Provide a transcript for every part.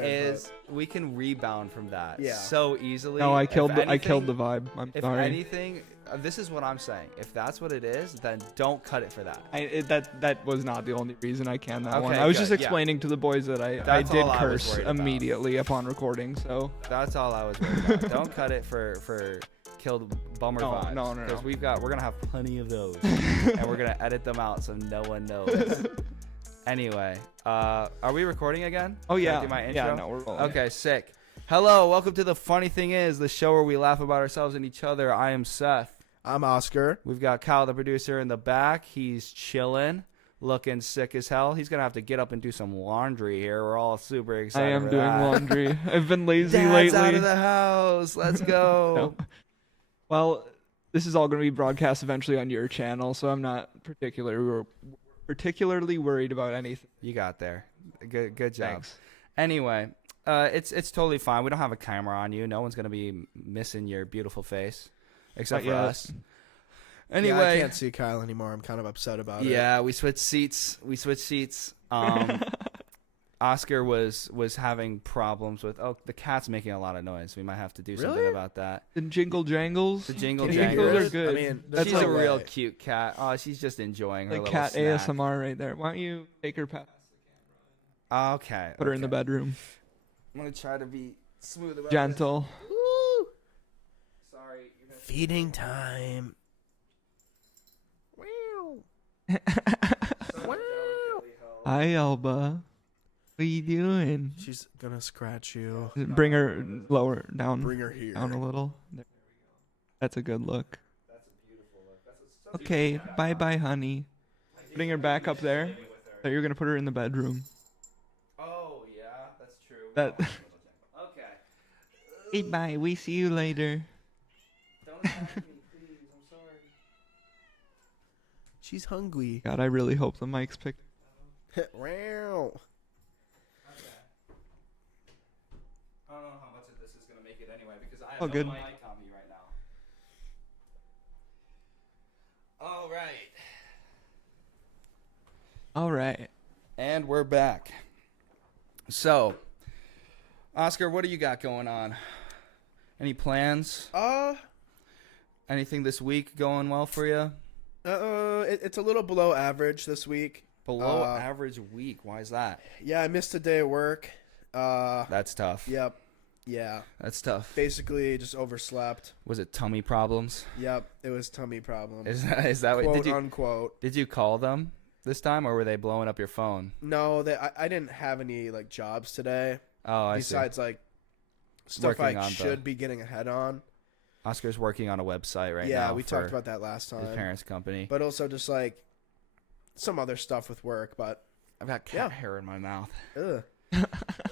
is, we can rebound from that Yeah. so easily. No, I killed the anything, vibe. I'm if sorry. anything, this is what I'm saying. If that's what it is, then don't cut it for that. That was not the only reason I canned that one. Okay, I was good, just yeah. explaining to the boys that I That's did all I was curse worried about. immediately upon recording. So That's all I was worried about. Don't cut it for killed bummer vibes. No. Because we're gonna have plenty of those, and we're gonna edit them out so no one knows. Anyway, are we recording again? oh Should I yeah, do my intro? yeah, no, we're rolling. Okay, sick. Hello, welcome to The Funny Thing Is, the show where we laugh about ourselves and each other. I am Seth. I'm Oscar. We've got Kyle, the producer, in the back. He's chilling, looking sick as hell. He's going to have to get up and do some laundry here. We're all super I excited am for doing that. laundry. I've been lazy Dad's lately. out of the house. Let's go. No. Well, this is all going to be broadcast eventually on your channel, so I'm not particularly worried about anything. You got there. Good job. Thanks. Anyway, it's totally fine. We don't have a camera on you. No one's going to be missing your beautiful face, except Not for yet. us. Anyway, Yeah, I can't see Kyle anymore. I'm kind of upset about it. yeah, we switched seats. Oscar was having problems with the cat's making a lot of noise. We might have to do something Really? about that. The jingle jangles. The jingle Can you jangles hear are it? good. I mean, That's she's like a real way. cute cat. Oh, she's just enjoying her Like little cat snack. ASMR right there. Why don't you take her past? Okay. Put her in the okay. bedroom. I'm gonna try to be smooth about Gentle. Woo! this. Sorry. You're gonna Feeding time. Wow. Wow. Hi, Elba. What are you doing? She's gonna scratch you. Bring her lower down. Bring her here. Down a little. There we go. That's a good look. That's a beautiful look. That's a Okay, bye, honey. Putting her back up there. Thought you were gonna put her in the bedroom. Oh yeah, that's true. That. Okay. Hey, bye. We see you later. Don't attack me, please. I'm sorry. She's hungry. God, I really hope the mic's picked. Wow. Okay. I don't know how much of this is gonna make it anyway because I have Oh, no good. mic on me right now. All right. All right. And we're back. So, Oscar, what do you got going on? Any plans? Anything this week going well for you? It's a little below average this week. Below average week. Why is that? Yeah, I missed a day of work. That's tough. Yep. Yeah. That's tough. Basically, just overslept. Was it tummy problems? Yep. It was tummy problems. Is that what Quote unquote. did you call them this time, or were they blowing up your phone? No, I didn't have any like jobs today. Oh, I Besides like stuff Working I on should be getting ahead on. see. Oscar's working on a website right now. Yeah, we for talked about that last his time. parents' company. But also just like some other stuff with work. But I've got cat hair in my mouth. ugh.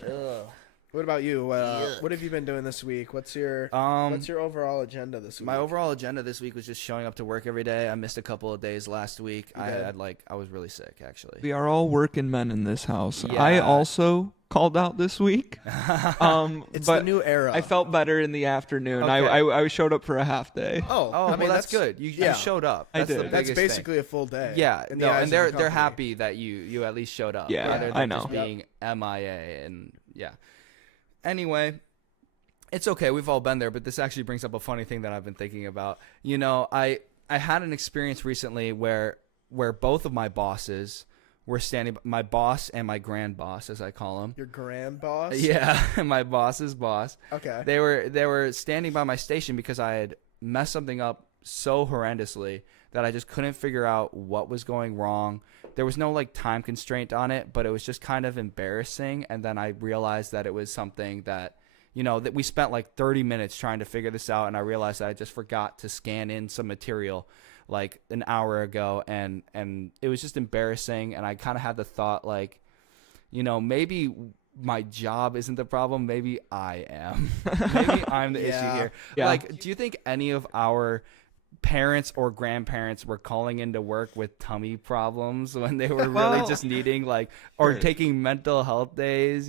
Ugh. What about you? What have you been doing this week? What's your overall agenda this week? My overall agenda this week was just showing up to work every day. I missed a couple of days last week. You I did? had I was really sick actually. We are all working men in this house. Yeah. I also called out this week. It's but the new era. I felt better in the afternoon. Okay. I showed up for a half day. Oh, Oh, I mean, well, that's good. You showed up. I That's did. the That's biggest basically a full day. thing. Yeah, in the no, eyes and of the they're company. happy that you at least showed up. Yeah, rather than I know. just being MIA and yeah. Anyway, it's okay. We've all been there, but this actually brings up a funny thing that I've been thinking about. You know, I had an experience recently where both of my bosses were standing. My boss and my grand boss, as I call him. Your grand boss? Yeah, my boss's boss. Okay. They were standing by my station because I had messed something up so horrendously that I just couldn't figure out what was going wrong. There was no time constraint on it, but it was just kind of embarrassing. And then I realized that it was something that, that we spent 30 minutes trying to figure this out. And I realized that I just forgot to scan in some material an hour ago. And it was just embarrassing. And I kind of had the thought maybe my job isn't the problem. Maybe I am. Maybe I'm the issue here. Yeah. Do you think any of our parents or grandparents were calling into work with tummy problems when they were really just needing or taking mental health days,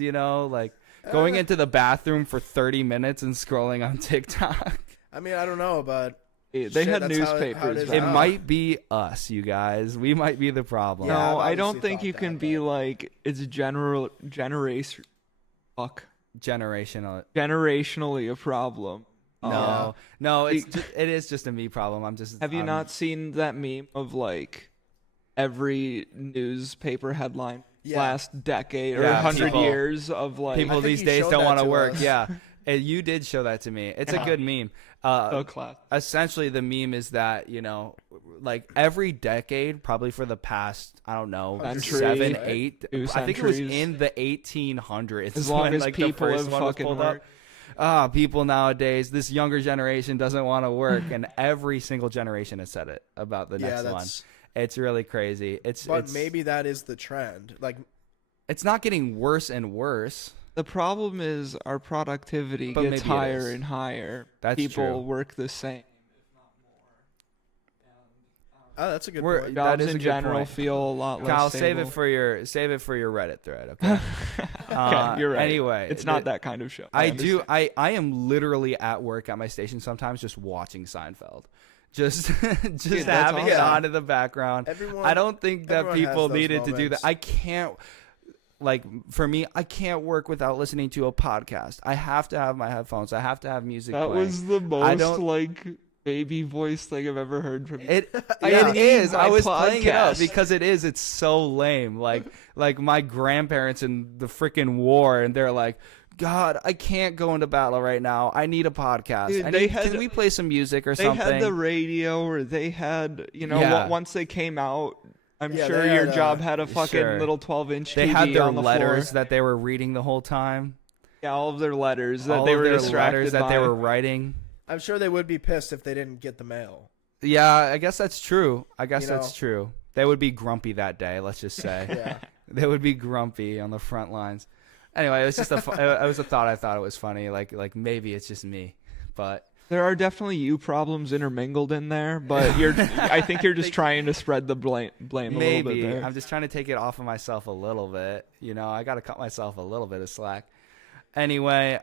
going into the bathroom for 30 minutes and scrolling on TikTok? I mean, I don't know, but They had that's how it newspapers. is It now. might be us, you guys. We might be the problem. Yeah, No, I've I don't obviously think thought you that, can but- be it's fuck. Generationally A problem. No, it is just a me problem. Have you not seen that meme of like every newspaper headline last decade or 100 years of like people these days don't want to work. Yeah, you did show that to me. It's a good meme. So class. Essentially, the meme is that like every decade, probably for the past, I don't know, century, 7, right? 8. Two I think it was centuries. in the 1800s. As long when, as like, people the first have one was fucking pulled up. worked. People nowadays, this younger generation doesn't want to work, and every single generation has said it about the next one. It's really crazy. But maybe that is the trend. Like, it's not getting worse and worse. The problem is our productivity gets higher and higher. That's people true. work the same, if not more. Oh, that's a good point. Jobs in general feel a lot less Kyle, stable. save it for your Reddit thread, okay? Okay, you're right. Anyway, it's not that kind of show. I am literally at work at my station sometimes just watching Seinfeld. Just having it on in the background. I don't think that people needed to do that. I can't, like, for me, I can't work without listening to a podcast. I have to have my headphones. I have to have music That playing. was the most, like, baby voice thing I've ever heard from you. It is. I was playing it up because it is. It's so lame. Like my grandparents in the freaking war, and they're like, God, I can't go into battle right now. I need a podcast. Dude, can we play some music or something? They had the radio, or they had, once they came out, I'm sure your job had a fucking little 12-inch TV They had their on the letters floor. that they were reading the whole time. Yeah, all of their letters that they were distracted that by. they were writing. I'm sure they would be pissed if they didn't get the mail. Yeah, I guess that's true. That's true. They would be grumpy that day, let's just say. Yeah. They would be grumpy on the front lines. Anyway, it was just it was a thought. I thought it was funny. Like maybe it's just me, but there are definitely you problems intermingled in there. But I think you're just trying to spread the blame maybe. A little bit there. I'm just trying to take it off of myself a little bit. I got to cut myself a little bit of slack. Anyway,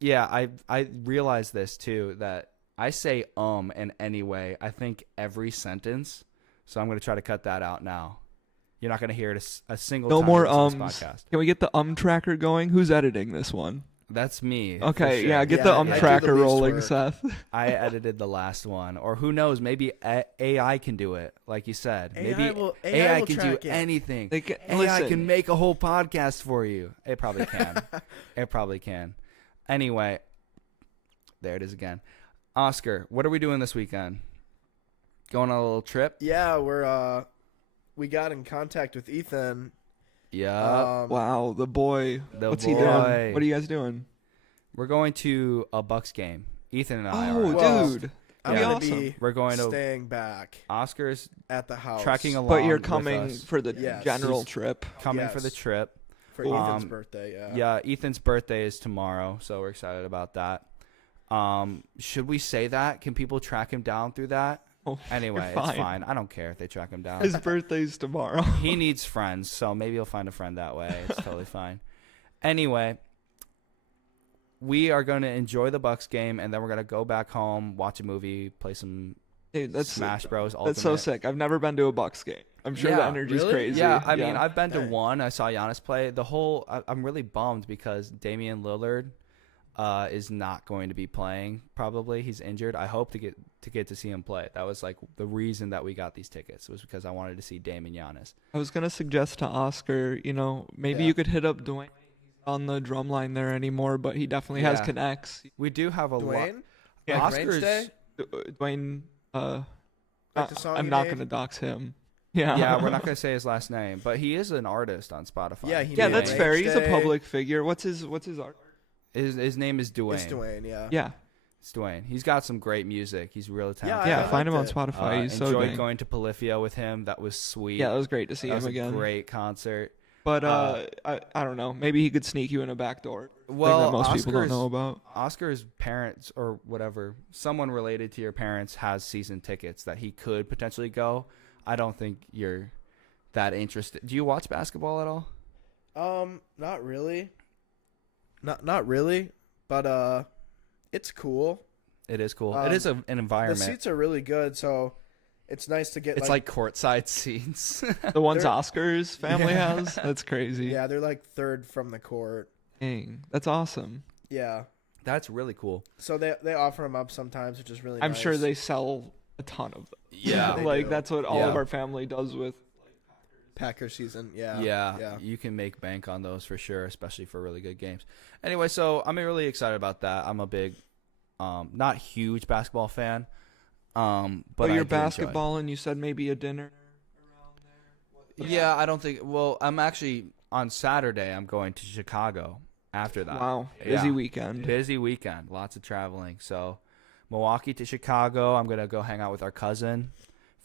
yeah, I realized this too, that I say in any way. I think every sentence, so I'm going to try to cut that out now. You're not going to hear it a single time. No more in this podcast. Can we get the tracker going? Who's editing this one? That's me. Okay, sure. yeah, get the tracker rolling, Seth. I edited the last one, or who knows? Maybe AI can do it, like you said. Maybe AI can do anything. AI can make a whole podcast for you. It probably can. It probably can. Anyway, there it is again. Oscar, what are we doing this weekend? Going on a little trip? Yeah, we got in contact with Ethan. Yeah. Wow, the boy. What's he doing? What are you guys doing? We're going to a Bucks game. Ethan and I are. Oh, dude. I'm going to be We're going to staying back. Oscar's at the house. Tracking along. But you're coming for the general trip. Coming for the trip. For Ethan's birthday, Yeah, Ethan's birthday is tomorrow, so we're excited about that. Should we say that? Can people track him down through that? Anyway, it's fine. I don't care if they track him down. His birthday's tomorrow. He needs friends, so maybe he'll find a friend that way. It's totally fine. Anyway, we are going to enjoy the Bucks game, and then we're going to go back home, watch a movie, play some Smash Bros. Ultimate. That's so sick. I've never been to a Bucks game. I'm sure the energy's crazy. Yeah, I mean, I've been to one. I saw Giannis play. I'm really bummed because Damian Lillard is not going to be playing. Probably he's injured. I hope to get to see him play. That was like the reason that we got these tickets, was because I wanted to see Dame and Giannis. I was gonna suggest to Oscar, maybe you could hit up Dwayne. He's on the drum line there anymore, but he definitely has connects. We do have a lot. Yeah, Oscar's Dwayne. Like the song I'm not gonna dox him. Yeah, we're not gonna say his last name, but he is an artist on Spotify. Yeah, that's fair. He's a public figure. What's his art? His name is Dwayne. It's Dwayne, yeah. Yeah. It's Dwayne. He's got some great music. He's really talented. Yeah, find him on Spotify. He's so enjoyed going to Polyphia with him. That was sweet. Yeah, it was great to see him again. That was a great concert. But I don't know. Maybe he could sneak you in a back door. Well, that most people don't know about. Oscar's parents or whatever, someone related to your parents has season tickets that he could potentially go. I don't think you're that interested. Do you watch basketball at all? Not really. Not really. But it's cool. It is cool. It is an environment. The seats are really good, so it's nice to get. It's like courtside seats. The ones Oscar's family has. That's crazy. Yeah, they're like third from the court. Dang, that's awesome. Yeah. That's really cool. So they offer them up sometimes, which is really I'm nice. sure they sell a ton of them. Yeah. Like do. that's what all of our family does with Packer season. Yeah. Yeah. You can make bank on those for sure, especially for really good games. Anyway, so I'm really excited about that. I'm a big, not huge basketball fan. But you're I do basketball and you said maybe a dinner around there? Yeah, I don't think. Well, I'm actually on Saturday. I'm going to Chicago after that. Wow, busy weekend. Busy weekend. Lots of traveling. So, Milwaukee to Chicago. I'm gonna go hang out with our cousin,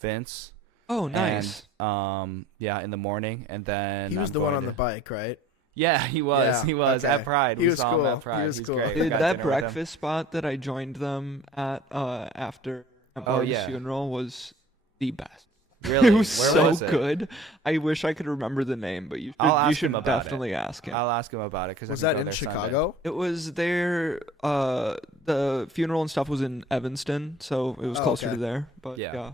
Vince. Oh, nice. And, in the morning, and then he was the one on the bike, right? Yeah, he was. Yeah, He was okay. at Pride. He We was saw him cool. at Pride. He was cool. Great. Did Got that dinner with him. breakfast spot that I joined them at after Barb's funeral was the best. Really? It was Where so was it? good. I wish I could remember the name, but you should definitely ask him. I'll ask him about it. Was that in Chicago? It was there. The funeral and stuff was in Evanston, so it was closer to there. But yeah.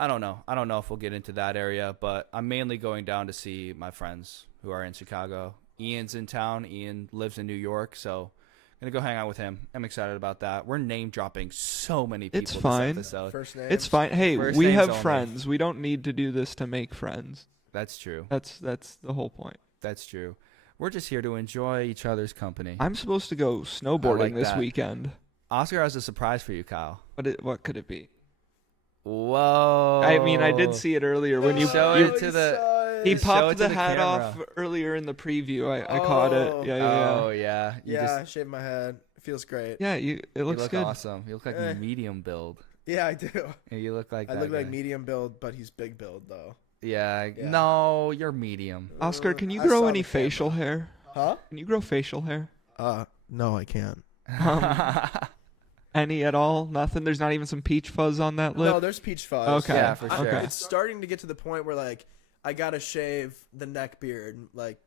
I don't know. I don't know if we'll get into that area, but I'm mainly going down to see my friends who are in Chicago. Ian's in town. Ian lives in New York, so I'm going to go hang out with him. I'm excited about that. We're name dropping so many people It's fine. this episode. First names. It's fine. Hey, First we names have only. friends. We don't need to do this to make friends. That's true. That's the whole point. That's true. We're just here to enjoy each other's company. I'm supposed to go snowboarding like this that. weekend. Oscar has a surprise for you, Kyle. What could it be? Whoa. I mean, I did see it earlier when you Show you- it to the. he Show it popped to the the hat camera. off earlier in the preview. I caught it. Yeah. Oh yeah. I shaved my head. It feels great. Yeah, it You looks look good. awesome. You look like medium build. Yeah, I do. And you look like I that look like guy. medium build, but he's big build though. Yeah. Yeah. No, you're medium. Oscar, can you I grow saw any the camera. facial hair? Huh? Can you grow facial hair? No, I can't. Any at all? Nothing? There's not even some peach fuzz on that lip? No, there's peach fuzz. Okay. Yeah, for sure. Okay. It's starting to get to the point where like I gotta shave the neck beard like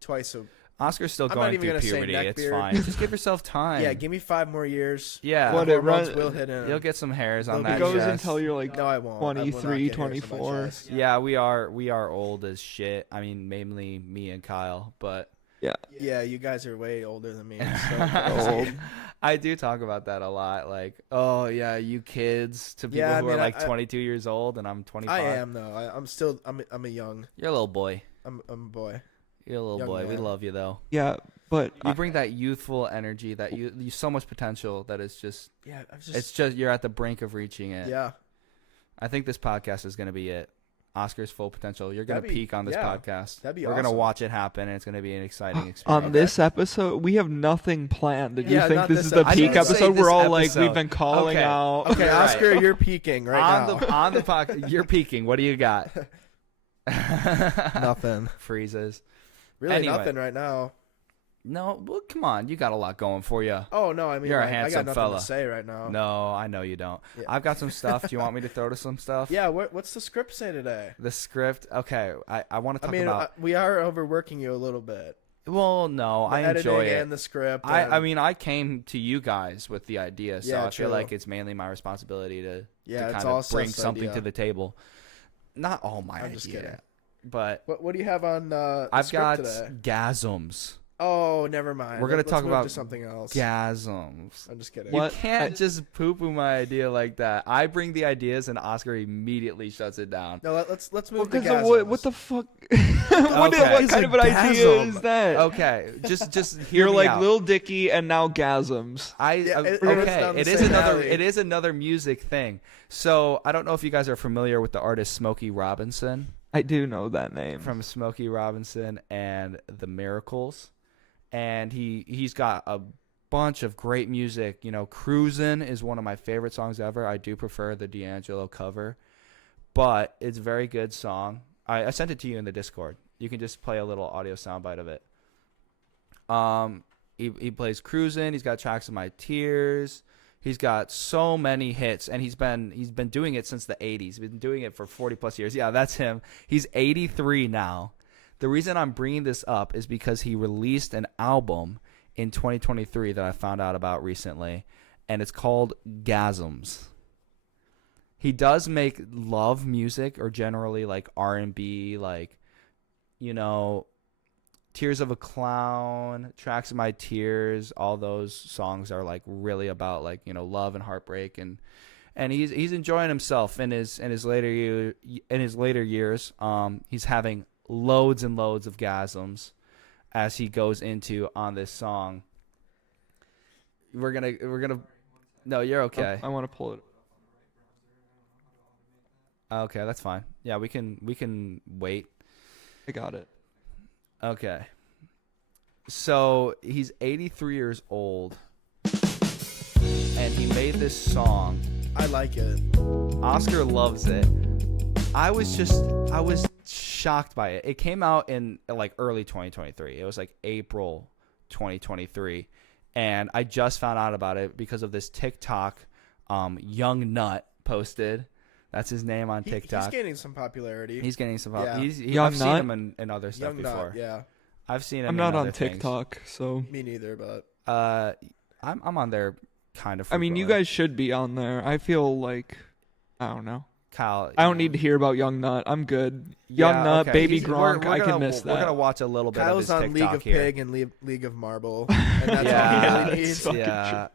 twice a. Oscar's still I'm not going even through gonna say puberty. neck It's beard. fine. Just give yourself time. Yeah, give me 5 more years. Yeah. What The it hormones run- will hit in. You'll get some hairs on It that It goes chest. until you're like No, I won't. I will not 23, get hairs on my 24. chest. Yeah, we are old as shit. I mean, mainly me and Kyle, but Yeah, you guys are way older than me. So old. I do talk about that a lot. Like, oh yeah, you kids to people Yeah, I who are mean, like I- 22 years old, and I'm 25. I am though. I'm a young. You're a little boy. I'm a boy. You're a little Young boy. We man. love you though. Yeah, but You bring that youthful energy, that you so much potential that it's just Yeah, it's just you're at the brink of reaching it. Yeah. I think this podcast is gonna be it. Oscar's full potential. You're gonna That'd be- peak on this yeah, podcast. that'd be We're gonna awesome. watch it happen, and it's gonna be an exciting experience. on this episode, we have nothing planned. Did you Yeah, think not this this is the episode. peak I didn't say episode? this We're all like, episode. we've been calling Okay. out. Okay, Right. Oscar, you're peaking right now. on the podcast, you're peaking. What do you got? Nothing. Freezes. Really Anyway. nothing right now. No, well, come on. You got a lot going for you. Oh no, I mean You're a like, I handsome got nothing fella. to say right now. No, I know you don't. Yeah. I've got some stuff. Do you want me to throw to some stuff? Yeah, what's the script say today? The script. Okay, I want to I talk mean, about. we are overworking you a little bit. Well, no, The I editing enjoy it. and the script. I and- mean, I came to you guys with the idea, so Yeah, I feel true. like it's mainly my responsibility to yeah, it's kind all of bring Seth's something idea. to the table. Not all my I'm idea, just kidding. but What do you have on? The I've script got today? Gasms. Oh, never mind. We're gonna Let's talk move about to something else. Gasms. I'm just kidding. What? You can't just poo-poo my idea like that. I bring the ideas, and Oscar immediately shuts it down. No, let's move to Because Gasms. what the fuck? what Okay. kind of an idea Gasm. is that? Okay, just hear You're me like out. Lil Dicky and now Gasms. Yeah, it's Okay, down the it is same another alley. it is another music thing. So I don't know if you guys are familiar with the artist Smokey Robinson I do know that name. from Smokey Robinson and the Miracles, and he's got a bunch of great music. You know, "Cruisin'" is one of my favorite songs ever. I do prefer the D'Angelo cover, but it's a very good song. I sent it to you in the Discord. You can just play a little audio soundbite of it. He plays "Cruisin'." He's got tracks of "My Tears." He's got so many hits, and he's been doing it since the 80s. He's been doing it for 40 plus years. Yeah, that's him. He's 83 now. The reason I'm bringing this up is because he released an album in 2023 that I found out about recently, and it's called Gasms. He does make love music, or generally like R&B, like, you know, Tears of a Clown, Tracks of My Tears, all those songs are like really about like, you know, love and heartbreak, and he's enjoying himself in his later years. He's having loads and loads of gasms as he goes into on this song. We're gonna No, you're okay. I want to pull it. Okay, that's fine. Yeah, we can wait. I got it. Okay. So he's 83 years old, and he made this song. I like it. Oscar loves it. I was shocked by it. It came out in like early 2023. It was like April 2023, and I just found out about it because of this TikTok. Young Nut posted. That's his name on TikTok. He's gaining some popularity. I've Young seen Nut? him in other stuff Young before. Nut, yeah. I've seen him. I'm in not other on things. TikTok, so Me neither, but I'm on there kind of. I mean, you frequently. guys should be on there. I feel like I don't know. Kyle, I don't need to hear about Young Nut. I'm good. Young Nut, okay. Baby We're Gronk, I can miss We're that. gonna watch a little bit Kyle's of on his League TikTok of here. Pig and League of Marble, and that's all he really needs. Yeah.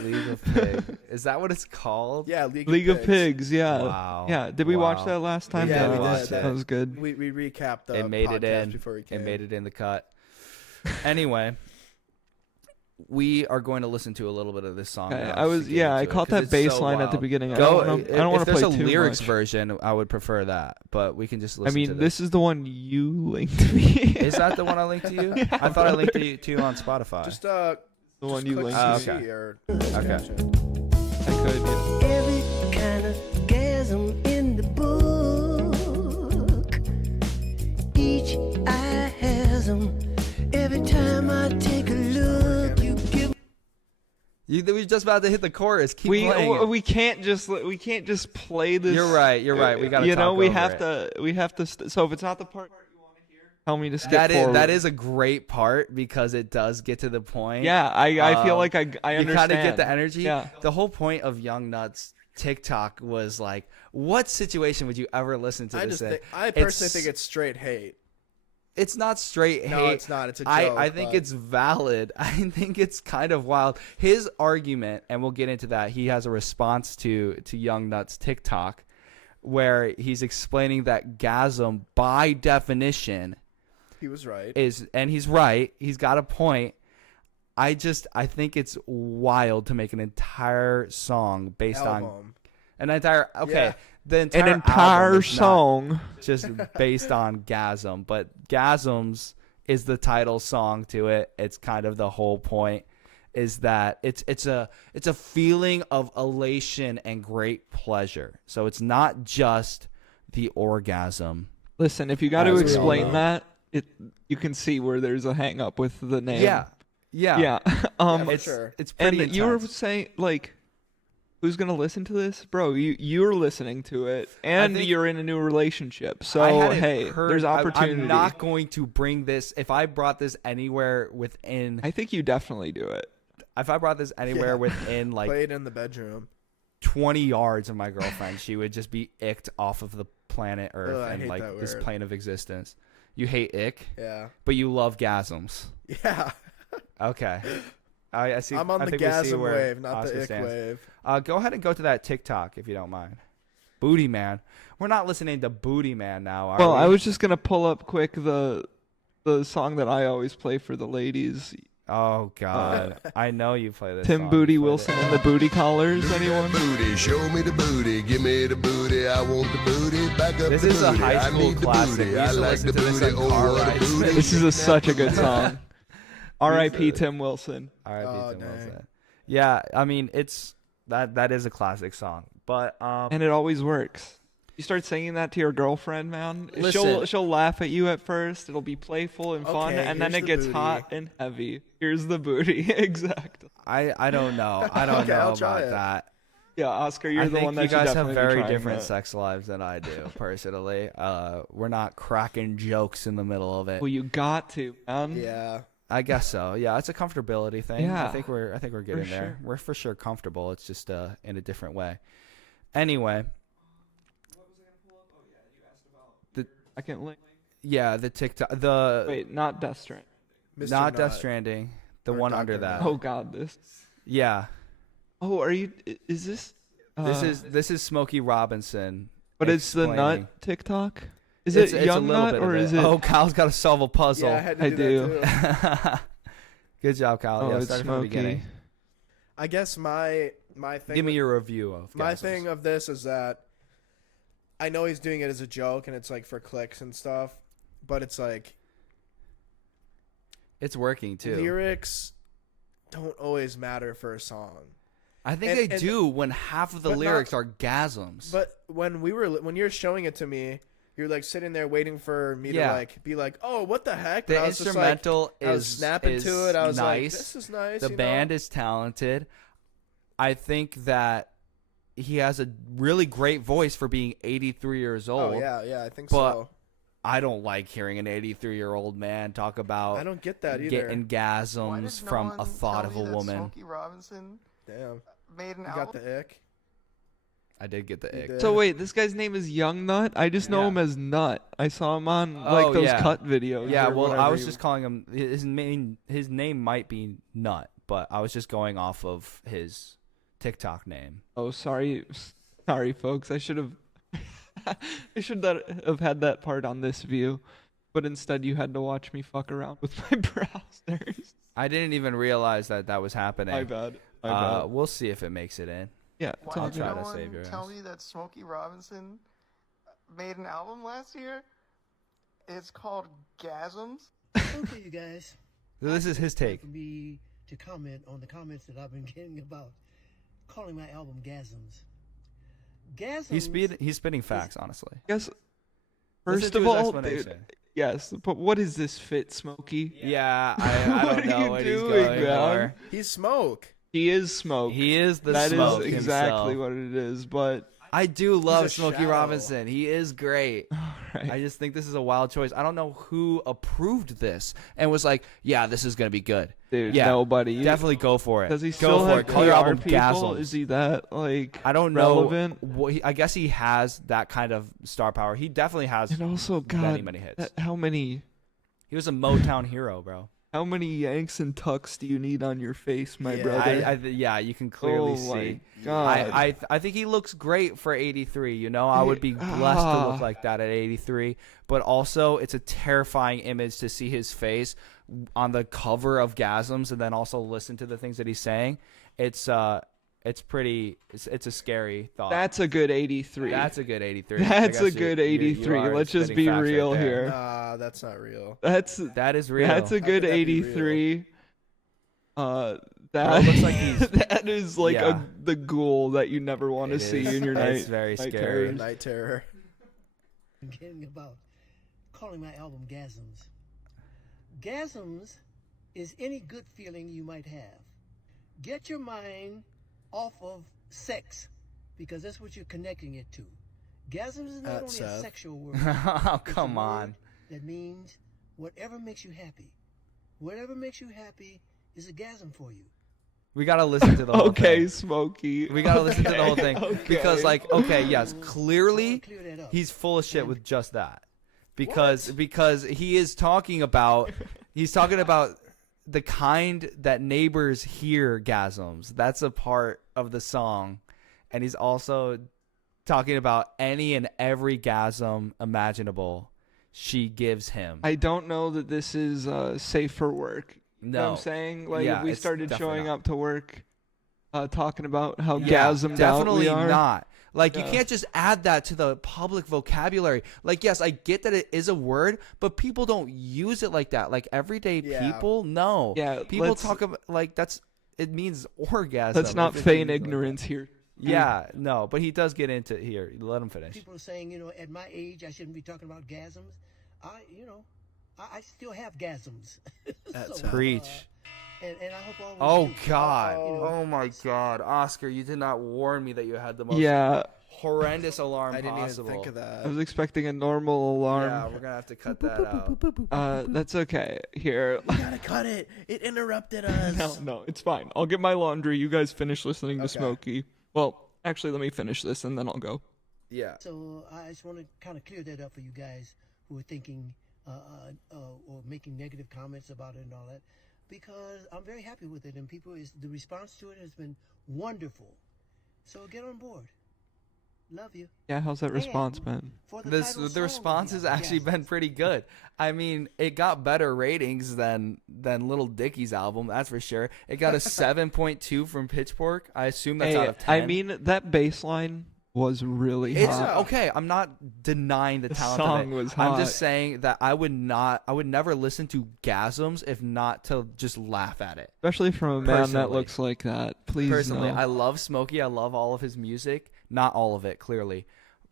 League of Pig. Is that what it's called? Yeah, League of Pigs, yeah. Wow. Yeah, did we watch Wow. that last time? Yeah, we did. watched That That was good. We recapped the It made it podcast in. before we came. It made it in the cut. Anyway, we are going to listen to a little bit of this song. Okay, now just to get I into it, caught 'cause that it's bass so line at the wild. beginning. Go. I don't want If to there's play a too lyrics much. version, I would prefer that, but we can just listen. I mean, to this is the one you linked me. Is that the one I linked to you? Yeah, I thought I linked to you on Spotify. Just the one you click linked CC okay. or Okay. I could. Yeah. Every kind of gasm in the book. Each eye has 'em. Every time I take a look, you give. You were just about to hit the chorus. Keep playing. We can't just play this. You're right. You're right. We got to. You know, we over have it. to. So if it's not the part you want to hear, tell me to skip forward. That is a great part because it does get to the point. Yeah, I feel like I You understand. kind of get the energy. Yeah. The whole point of Young Nut's TikTok was like, what situation would you ever listen to this in? I personally think it's straight hate. It's not straight hate. No, it's not. It's a joke. I think it's valid. I think it's kind of wild. His argument, and we'll get into that, he has a response to Young Nut's TikTok where he's explaining that gasm, by definition, He was right. and he's right. He's got a point. I think it's wild to make an entire song based on Album. an entire Yeah. the An entire entire album is not song. just based on gasm, but gasms is the title song to it. It's kind of the whole point is that it's a feeling of elation and great pleasure. So it's not just the orgasm. Listen, if you got As to we all explain know. that, you can see where there's a hang up with the name. Yeah. Yeah. for It's sure. it's And pretty you were intense. saying like, who's gonna listen to this, bro? You're listening to it, and think- you're in a new relationship. So I hadn't hey, heard- there's opportunity. I'm not going to bring this. If I brought this anywhere within, I think you definitely do it. if I brought this anywhere Yeah. within like Played in the bedroom. 20 yards of my girlfriend, she would just be icked off of the planet Earth Ugh, I and hate like that this word. plane of existence. You hate ick, Yeah. but you love gasms. Yeah. Okay. I see. I'm on I the think we see gasm where wave, not Oscar the ick stands. wave. Go ahead and go to that TikTok if you don't mind. Booty Man. We're not listening to Booty Man now, are Well, we? I was just gonna pull up quick the song that I always play for the ladies. Oh God, I know you play this. Tim song. Booty You played Wilson it. and the Booty Collars. Anyone? Booty, show me the booty, give me the booty, I want the booty, back up This the is a booty, high I school need the classic. booty, We I used to like listen the to this booty, on oh car what a rides. booty. This is such a good song. R.I.P. Tim Wilson. R.I.P. Oh, Tim dang. Wilson. Yeah, I mean it's that is a classic song, but And it always works. You start singing that to your girlfriend, man. Listen. She'll laugh at you at first. It'll be playful and fun, Okay, and then here's it the gets booty. hot and heavy. Here's the booty. Exactly. I don't know. I don't Okay, know I'll try about it. that. Yeah, Oscar, you're I the think one that you should guys have definitely be very trying different that. sex lives than I do personally. We're not cracking jokes in the middle of it. Well, you got to, man. Yeah. I guess so. Yeah, it's a comfortability thing. Yeah, I think we're getting there. sure. We're for sure comfortable. It's just in a different way. Anyway, Second link. Yeah, the TikTok. The Wait, not Death Stranding. not Death Stranding. The Or one Dr. under that. Oh God, this. Yeah. Oh, are you? Is this? This is Smokey Robinson. But it's the explaining. nut TikTok. Is It's it a Young little Nut bit or of is it. it? Oh, Kyle's got to solve a puzzle. Yeah, I had to I do that too. Good job, Kyle. Oh, Yeah, it's start from the beginning. Smokey. I guess my thing. Give me your review of my Gasms. thing of this is that I know he's doing it as a joke and it's like for clicks and stuff, but it's like It's working too. lyrics don't always matter for a song. I think they do when half of the but lyrics not- are gasms. But when you're showing it to me, you're like sitting there waiting for me to like be like, oh, what the heck? the And I was just instrumental like, I was is snapping is to it. I was like, nice. this is nice. The band is talented. I think that he has a really great voice for being 83 years old. Oh yeah, I think but so. I don't like hearing an 83-year-old man talk about I don't get that either. getting gasms from a thought of a woman. Smokey Robinson Damn, made an you album. got the ick. I did get the You ick. did. So wait, this guy's name is Young Nut. I just know Yeah. him as Nut. I saw him on Oh, like those yeah. cut videos. Yeah, or well, I whatever was you- just calling him his name might be Nut, but I was just going off of his TikTok name. Oh, sorry, folks. I should have. I should have had that part on this view, but instead you had to watch me fuck around with my browsers. I didn't even realize that was happening. My bad. My bad. We'll see if it makes it in. Yeah, Why it's all I'll did try no to one save your tell ass. me that Smokey Robinson made an album last year? It's called Gasms. Okay, you guys. So this is his take. For me to comment on the comments that I've been getting about calling my album Gasms. Gasms. He's spitting facts, honestly. Guess. Listen First to of his all, explanation. dude, yes, but what is this fit, Smokey? Yeah, I What don't are know you what he's doing, going man? for. He's Smoke. He is Smoke. He is the That smoke is exactly himself. what it is. But I do love a Smokey shadow. Robinson. He is great. right. I just think this is a wild choice. I don't know who approved this and was like, "Yeah, this is gonna be good." dude, Yeah, nobody. Definitely go for it. Does he go still for have it. Call your PR album people? Gasms. Is he that like? I don't relevant? know. I guess he has that kind of star power. He definitely has And also, God, many hits. how many He was a Motown hero, bro. Yanks and tucks do you need on your face, my Yeah. brother? Yeah, you can clearly oh see. my God. I think he looks great for 83. You know, I would be blessed to look like that at 83. But also, it's a terrifying image to see his face on the cover of Gasms, and then also listen to the things that he's saying. It's a scary thought. That's a good 83. That's a good 83. That's I a guess good you 83. are Let's just spitting be facts right real there. here. Nah, that's not real. That is real. That's a How good could that be 83. Bro, That it looks like he's- that is like Yeah. the ghoul that you never want to It see is. in your night. It's very night scary. terrors. Night Terror. Getting about calling my album Gasms. Gasms is any good feeling you might have. Get your mind off of sex, because that's what you're connecting it to. Gasms is not only a Seth. sexual word. Oh, It's a come word on. That means whatever makes you happy. Whatever makes you happy is a gasm for you. We gotta listen to the whole Okay, thing. Smokey. We gotta listen to the whole thing Okay. because, like, okay, yes, clearly Clear that up. he's full of shit with just that, because he is talking about the kind that neighbors hear gasms. That's a part of the song, and he's also talking about any and every gasm imaginable she gives him. I don't know that this is safe for work. You know what No. I'm saying? Like, Yeah, if we it's started definitely showing not. up to work talking about how Yeah, gasmed definitely out we are. not. Like, you Yeah. can't just add that to the public vocabulary. Like, yes, I get that it is a word, but people don't use it like that. Like, everyday Yeah. people, no. Yeah, People let's- talk about, like, it means orgasm. Let's not If it feign means like ignorance here. that. Yeah, no, but he does get into here. Let him finish. People are saying, at my age, I shouldn't be talking about gasms. I still have gasms. That's Preach. And I hope all. Oh, you, God. Uh-oh. Oh, my God. Oscar, you did not warn me that you had the most Yeah, horrendous alarm I didn't possible. even think of I that. was expecting a normal Yeah, alarm. we're going to have to cut that out. That's okay. Here. We gotta cut it. It interrupted us. No, it's fine. I'll get my laundry. You guys finish listening to Okay. Smokey. Well, actually, let me finish this and then I'll go. Yeah. So I just want to kind of clear that up for you guys who are thinking or making negative comments about it and all that, because I'm very happy with it, and the response to it has been wonderful. So get on board. Love you. Yeah, how's that response been? For the This title the song response of has the actually Gasms. been pretty good. I mean, it got better ratings than Little Dicky's album, that's for sure. It got a 7.2 from Pitchfork. I assume that's out of 10. I mean, that bass line was really It's hot. okay. I'm not denying the The talent song of it. was I'm hot. just saying that I would never listen to Gasms if not to just laugh at it. Especially from a man that Personally. looks like that. Please Personally, no. I love Smokey. I love all of his music. Not all of it, clearly.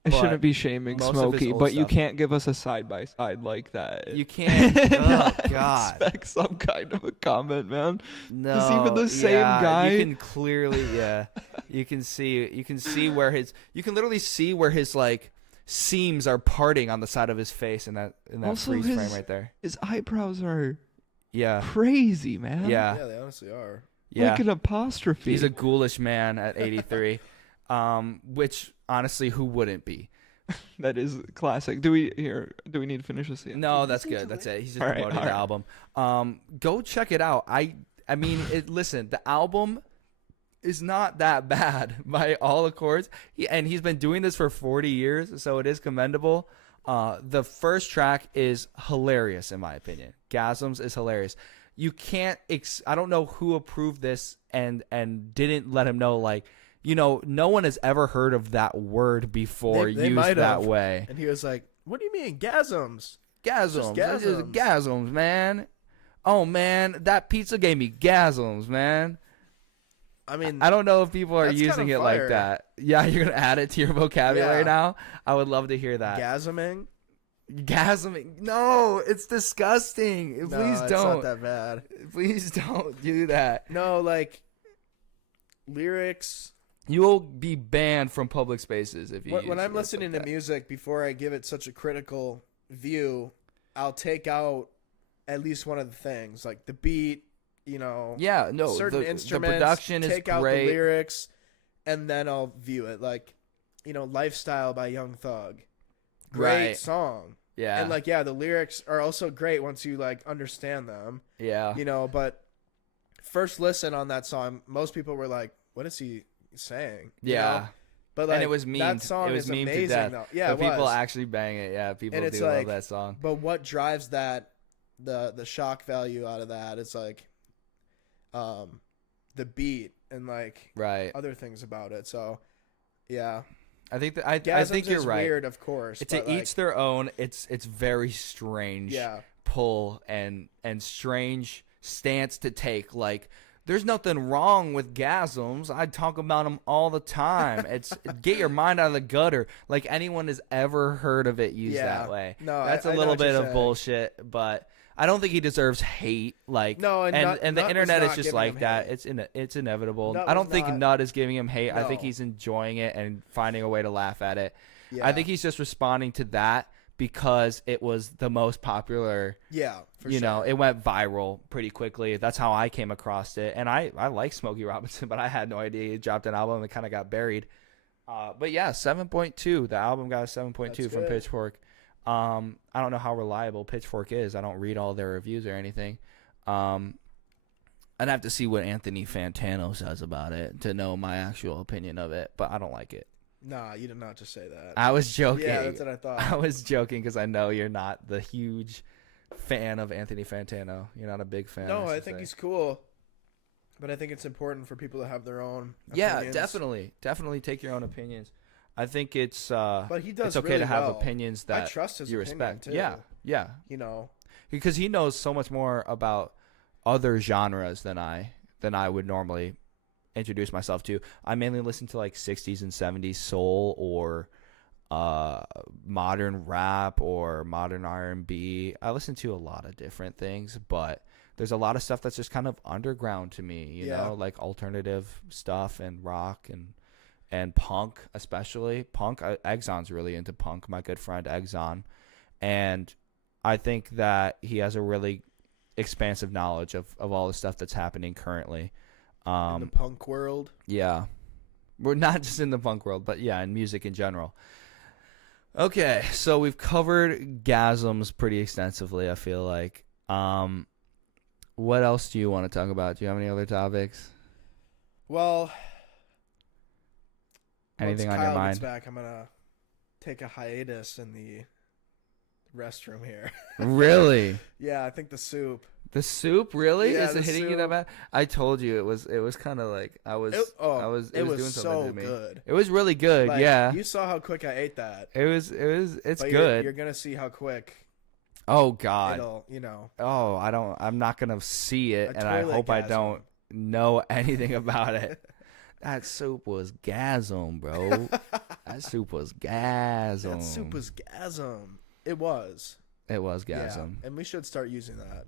I but shouldn't be shaming most of his Smokey, old but you stuff. can't give us a side by side like that. You can't. Oh Not God. expect some kind of a comment, man. No, Is even the same yeah, guy? You can clearly, you can see where you can literally see where his like seams are parting on the side of his face in that Also, freeze frame his- right there. His eyebrows are Yeah, crazy, man. yeah, Yeah, they honestly are. yeah. Like an apostrophe. He's a ghoulish man at 83, which honestly, who wouldn't be? That is classic. Do we need to finish this? No, that's good. That's it. He's just All right, promoting all the right. album. Go check it out. I mean, listen, the album is not that bad by all accords. He's been doing this for 40 years, so it is commendable. The first track is hilarious, in my opinion. Gasms is hilarious. You can't. I don't know who approved this and didn't let him know. Like, no one has ever heard of that word before They used might that have. way. And he was like, "What do you mean, gasms?" Gasms. Just It's just gasms. gasms, man. Oh man, that pizza gave me gasms, man. I mean, I don't know if people are That's using kinda it like fire. that. Yeah, you're gonna add it to your vocabulary Yeah. now. I would love to hear that. gasming. Gasming. No, it's disgusting. No, Please it's don't. not that bad. Please don't do that. No, like lyrics. You will be banned from public spaces if you. When use I'm words listening like to that. music, before I give it such a critical view, I'll take out at least one of the things, like the beat, Yeah, no, certain the instruments. production is take out great. the lyrics, and then I'll view it. Like, "Lifestyle" by Young Thug, great Right. song. Yeah, And the lyrics are also great once you understand them. yeah. But first listen on that song, most people were like, "What is he saying?" Yeah. But And it was memed. That song It was is memed to amazing, death. though. Yeah, But it people was. actually bang it. Yeah, people And it's do love like- that song. But what drives that, the shock value out of that is the beat and Right. other things about it. So yeah, I think that I Gasms think you're is right. weird, of course. It's but to each their own. It's very strange yeah, pull and strange stance to take. Like, there's nothing wrong with gasms. I talk about them all the time. It's get your mind out of the gutter. Like, anyone has ever heard of it used Yeah. that way. No, That's I a know little what you're bit of saying. bullshit, but I don't think he deserves hate. Like, No, and Nut- the Nut was internet is not just giving like him that. hate. It's inevitable. Nut I don't was think not- Nut is giving him hate. I think No. he's enjoying it and finding a way to laugh at it. yeah, I think he's just responding to that because it was the most popular. yeah, for You sure. know, it went viral pretty quickly. That's how I came across it. And I like Smokey Robinson, but I had no idea he dropped an album. It kind of got buried. But yeah, 7.2. The album got a 7.2 That's from good. Pitchfork. I don't know how reliable Pitchfork is. I don't read all their reviews or anything. I'd have to see what Anthony Fantano says about it to know my actual opinion of it, but I don't like it. Nah, you did not just say that. I was joking. Yeah, that's what I thought. I was joking because I know you're not the huge fan of Anthony Fantano. You're not a big fan. No, I should think say. he's cool, but I think it's important for people to have their own. Yeah, opinions. definitely take your own opinions. I think it's But he does it's okay really to have well. opinions I that trust his you opinion, respect. too. Yeah, You know, because he knows so much more about other genres than I would normally introduce myself to. I mainly listen to like 60s and 70s soul or modern rap or modern R&B. I listen to a lot of different things, but there's a lot of stuff that's just kind of underground to me, you Yeah. know, like alternative stuff and rock and punk, especially punk. Exxon's really into punk, my good friend Exxon, and I think that he has a really expansive knowledge of all the stuff that's happening currently. in the punk world. Yeah. We're not just in the punk world, but yeah, in music in general. Okay, so we've covered gasms pretty extensively, I feel like. What else do you want to talk about? Do you have any other topics? Well, Anything once on your Kyle gets mind? back, I'm gonna take a hiatus in the restroom here. Really? Yeah, I think the soup. The soup, really? Yeah, Is it the hitting you that soup. bad? I told you it was kind of like it was It was doing something so to me. good. It was really good, Like, yeah. You saw how quick I ate that. It's But good. You're gonna see how quick Oh god. it'll, you know. Oh, I'm not going to see it, A and I toilet hope I gasm. don't know anything about it. That soup was gasm, bro. That soup was gasm. That soup was gasm. It was. It was gasm. Yeah, and we should start using that.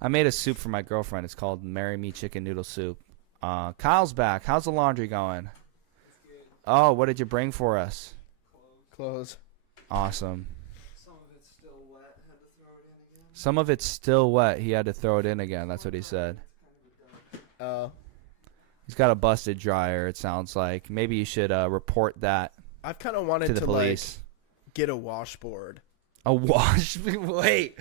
I made a soup for my girlfriend. It's called Marry Me Chicken Noodle Soup. Kyle's back. How's the laundry going? Oh, what did you bring for us? Clothes. Awesome. Some of it's still wet. Had to throw it in again. Some of it's still wet. He had to throw it in again. That's what he said. He's got a busted dryer, it sounds like. Maybe you should report that I've kind of to wanted the to police. like get a washboard. A wash? Wait.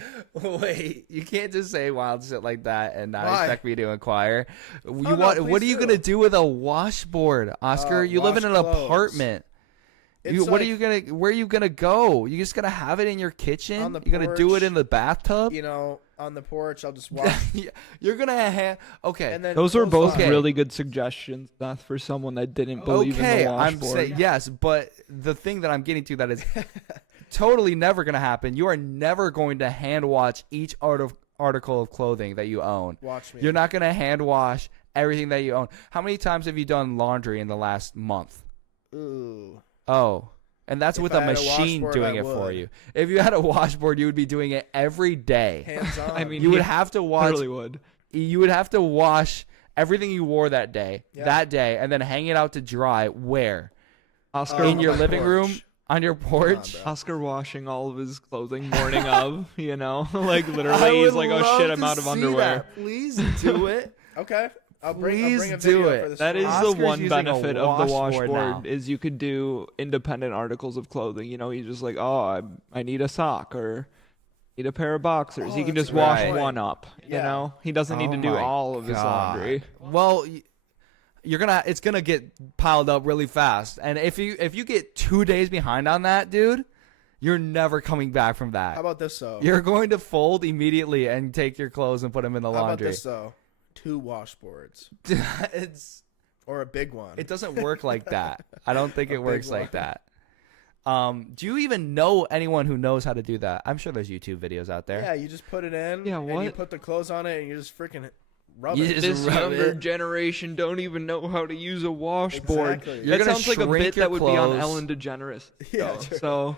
You can't just say wild shit like that and not Why? expect me to inquire. no, What are please you do. gonna do with a washboard, Oscar? You live wash in an clothes. apartment. It's What are like, you gonna? Where are you gonna go? You just gonna have it in your kitchen? On the You're gonna do it porch. in the bathtub? you know, on the porch, I'll just wash. You're gonna have. Okay. And then Those were close both on. Okay. really good suggestions, Seth, for someone that didn't believe in Okay, the I'm washboard. saying yes, but the thing that I'm getting to that is totally never gonna happen. You are never going to hand wash each article of clothing that you own. Watch me. You're not gonna hand wash everything that you own. How many times have you done laundry in the last month? Ooh. Oh. And that's If with I a had a machine washboard, doing I it for would. you. If you had a washboard, you would be doing it every day. Hands on. I mean, You would he have to wash. Really would. You would have to wash everything you wore that day, Yeah. and then hang it out to dry. Where? Oscar In your my living porch. room, on your porch. bro. Oscar washing all of his clothing morning of, you know, like I literally he's would like, oh love shit, to I'm out of see underwear. that. Please do it. Okay. I'll bring Please a do video it. for this That is one. the Oscar's one using a benefit of the washboard washboard now. is you could do independent articles of clothing. You know, he's just like, oh, I need a sock or need a pair of boxers. Oh, He can that's just wash right. one up. You Yeah. know, he doesn't need Oh to do my all of his God. laundry. Well, it's gonna get piled up really fast, and if you get 2 days behind on that, dude, you're never coming back from that. How about this though? You're going to fold immediately and take your clothes and put them in the How about laundry. this though? 2 washboards or a big one. It doesn't work like that. I don't think A it works big like one. that. Do you even know anyone who knows how to do that? I'm sure there's YouTube videos out there. Yeah, you just put it in. Yeah, And you what? put the clothes on it, and you just freaking rub You it. just This rub younger it. generation don't even know how to use a washboard. Exactly. You're That gonna sounds like a shrink bit your that would be on clothes. Ellen DeGeneres. Yeah, though. true. So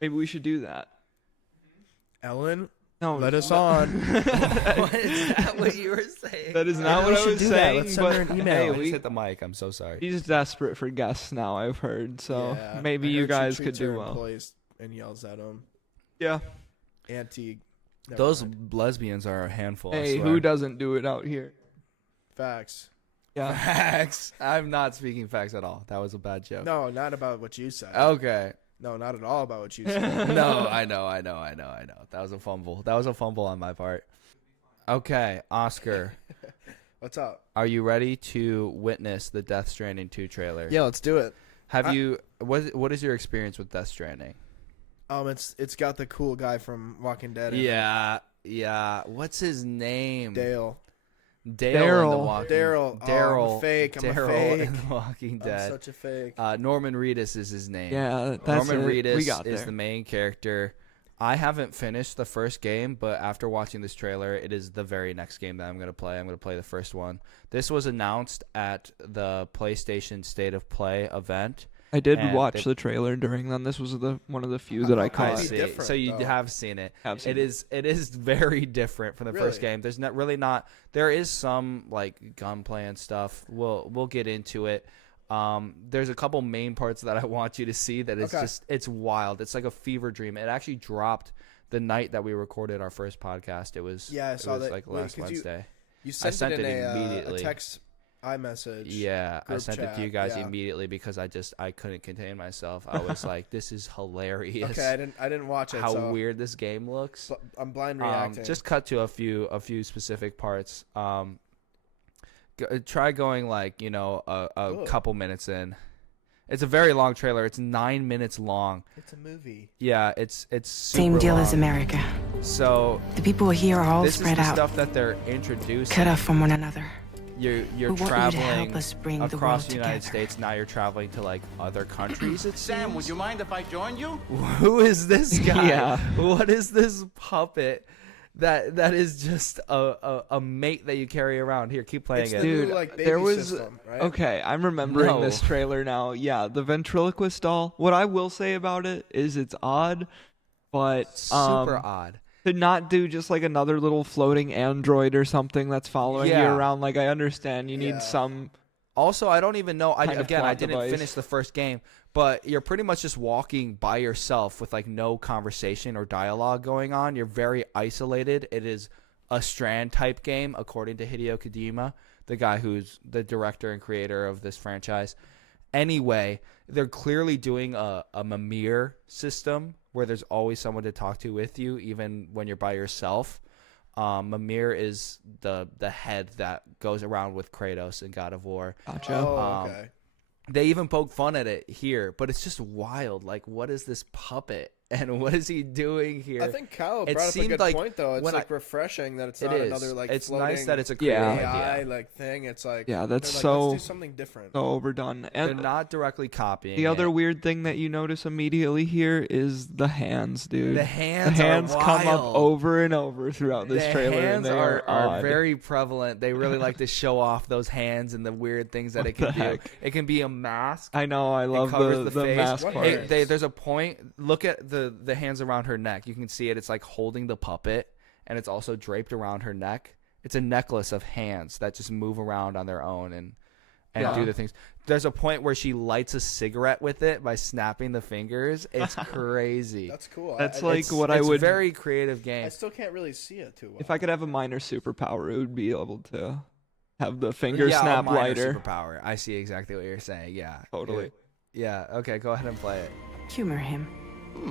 maybe we should do that. Ellen, No, let us on. What is that what you were saying? That is Maybe not we what I should was do that. saying. Let's send her But an email. hey, I just we, hit the mic. I'm so sorry. he's desperate for guests now. I've heard. So Yeah, maybe I you heard she guys could treats her do well. employees and yells at them. Yeah. Never Those mind. lesbians are a handful. I Hey, swear. who doesn't do it out here? Facts. Yeah. Facts. I'm not speaking facts at all. That was a bad joke. No, not about what you said. Okay. No, not at all about what you said. No, I know. That was a fumble. That was a fumble on my part. Okay, Oscar, What's up? are you ready to witness the Death Stranding 2 trailer? Yeah, let's do it. Have you? What is your experience with Death Stranding? It's got the cool guy from Walking Dead. in it. Yeah. What's his name? Dale. Daryl in the Walking Daryl. Daryl. I'm a fake. I'm a Daryl fake. in The Walking I'm Dead. such a fake. Norman Reedus is his name. Yeah, that's Norman it. Reedus We got is there. the main character. I haven't finished the first game, but after watching this trailer, it is the very next game that I'm going to play. I'm going to play the first one. This was announced at the PlayStation State of Play event. I did and watch they- the trailer during them. This was one of the few that I I caught. see. see. different, So you though. have seen it. Have seen It is very different from the first Really? game. There's not really not. There is some like gunplay and stuff. We'll get into it. There's a couple main parts that I want you to see that is Okay. just it's wild. It's like a fever dream. It actually dropped the night that we recorded our first podcast. It was Yeah, I saw it was that. like Wait, last 'cause you- Wednesday. You sent, sent it in it a immediately. text iMessage. Yeah, I Group sent it to you chat, guys yeah. immediately because I couldn't contain myself. I was like, this is hilarious. Okay, I didn't watch it. How so weird this game looks. I'm blind reacting. Just cut to a few specific parts. Try going like a couple minutes in. It's a very long trailer. It's 9 minutes long. It's a movie. Yeah, it's super Same deal long. as America. So The people here are all this spread is the out, stuff that they're introducing. cut off from one another. You're We want you to traveling help us bring the across world the United together. States. Now you're traveling to like other countries. It Sam, seems. would you mind if I joined you? Who is this guy? Yeah. What is this puppet that is just a mate that you carry around? Here, keep playing It's it. the Dude, new, like, baby there was system, right? okay. I'm remembering No. this trailer now. Yeah, the ventriloquist doll. What I will say about it is it's odd, but Super odd. to not do just like another little floating android or something that's following you Yeah. around. Like I understand you Yeah. need some. Also, I don't even know. I Kind of didn't plot device. finish the first game, but you're pretty much just walking by yourself with like no conversation or dialogue going on. You're very isolated. It is a Strand type game, according to Hideo Kojima, the guy who's the director and creator of this franchise. Anyway, they're clearly doing a Mimir system where there's always someone to talk to with you, even when you're by yourself. Mimir is the head that goes around with Kratos in God of War. Gotcha. Oh, okay. They even poke fun at it here, but it's just wild. Like, what is this puppet, and what is he doing here? I think Kyle It brought up a seemed good like point, though. It's when like refreshing that it's it not is. another like It's floating nice that it's a Yeah. creative AI idea. like thing. It's like Yeah, that's they're like, so- let's do something different. So overdone. They're And not directly copying. the other it. weird thing that you notice immediately here is the hands, dude. The hands are come up wild. over and over throughout this the trailer, and hands they are odd. very prevalent. They really like to show off those hands and the weird things that it can What the do. heck? It can be a mask. I know. I love covers the the face. mask What part. hands? There's a point. Look at the hands around her neck. You can see it. It's like holding the puppet, and it's also draped around her neck. It's a necklace of hands that just move around on their own and Yeah. do the things. There's a point where she lights a cigarette with it by snapping the fingers. It's crazy. That's cool. That's I, like It's- what I it's would. very creative game. I still can't really see it too well. If I could have a minor superpower, it would be able to have the finger yeah, snap a minor lighter. Superpower. I see exactly what you're saying. Yeah. Totally. Yeah. Okay. Go ahead and play it. Humor him.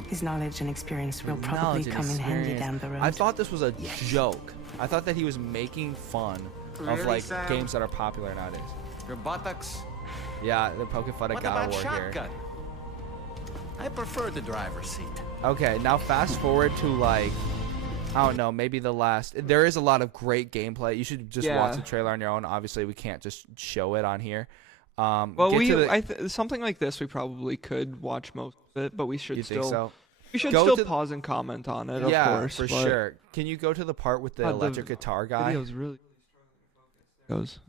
His knowledge and experience will probably Knowledge and come in handy experience. down the road. I thought this was a joke. I thought that he was making fun of Really, like Sam? games that are popular nowadays. Your buttocks? Yeah, they're poking fun at What God about of War here. shotgun? I prefer the driver's seat. Okay, now fast forward to like, I don't know, maybe the last. There is a lot of great gameplay. You should just Yeah. watch the trailer on your own. Obviously, we can't just show it on here. Well, get to the- something like this, we probably could watch most of it, but we should you still think so? we should Go still to the- pause and comment on it. Yeah, of course, for but sure. Can you go to the part with the God, the electric guitar guy? Video's really goes.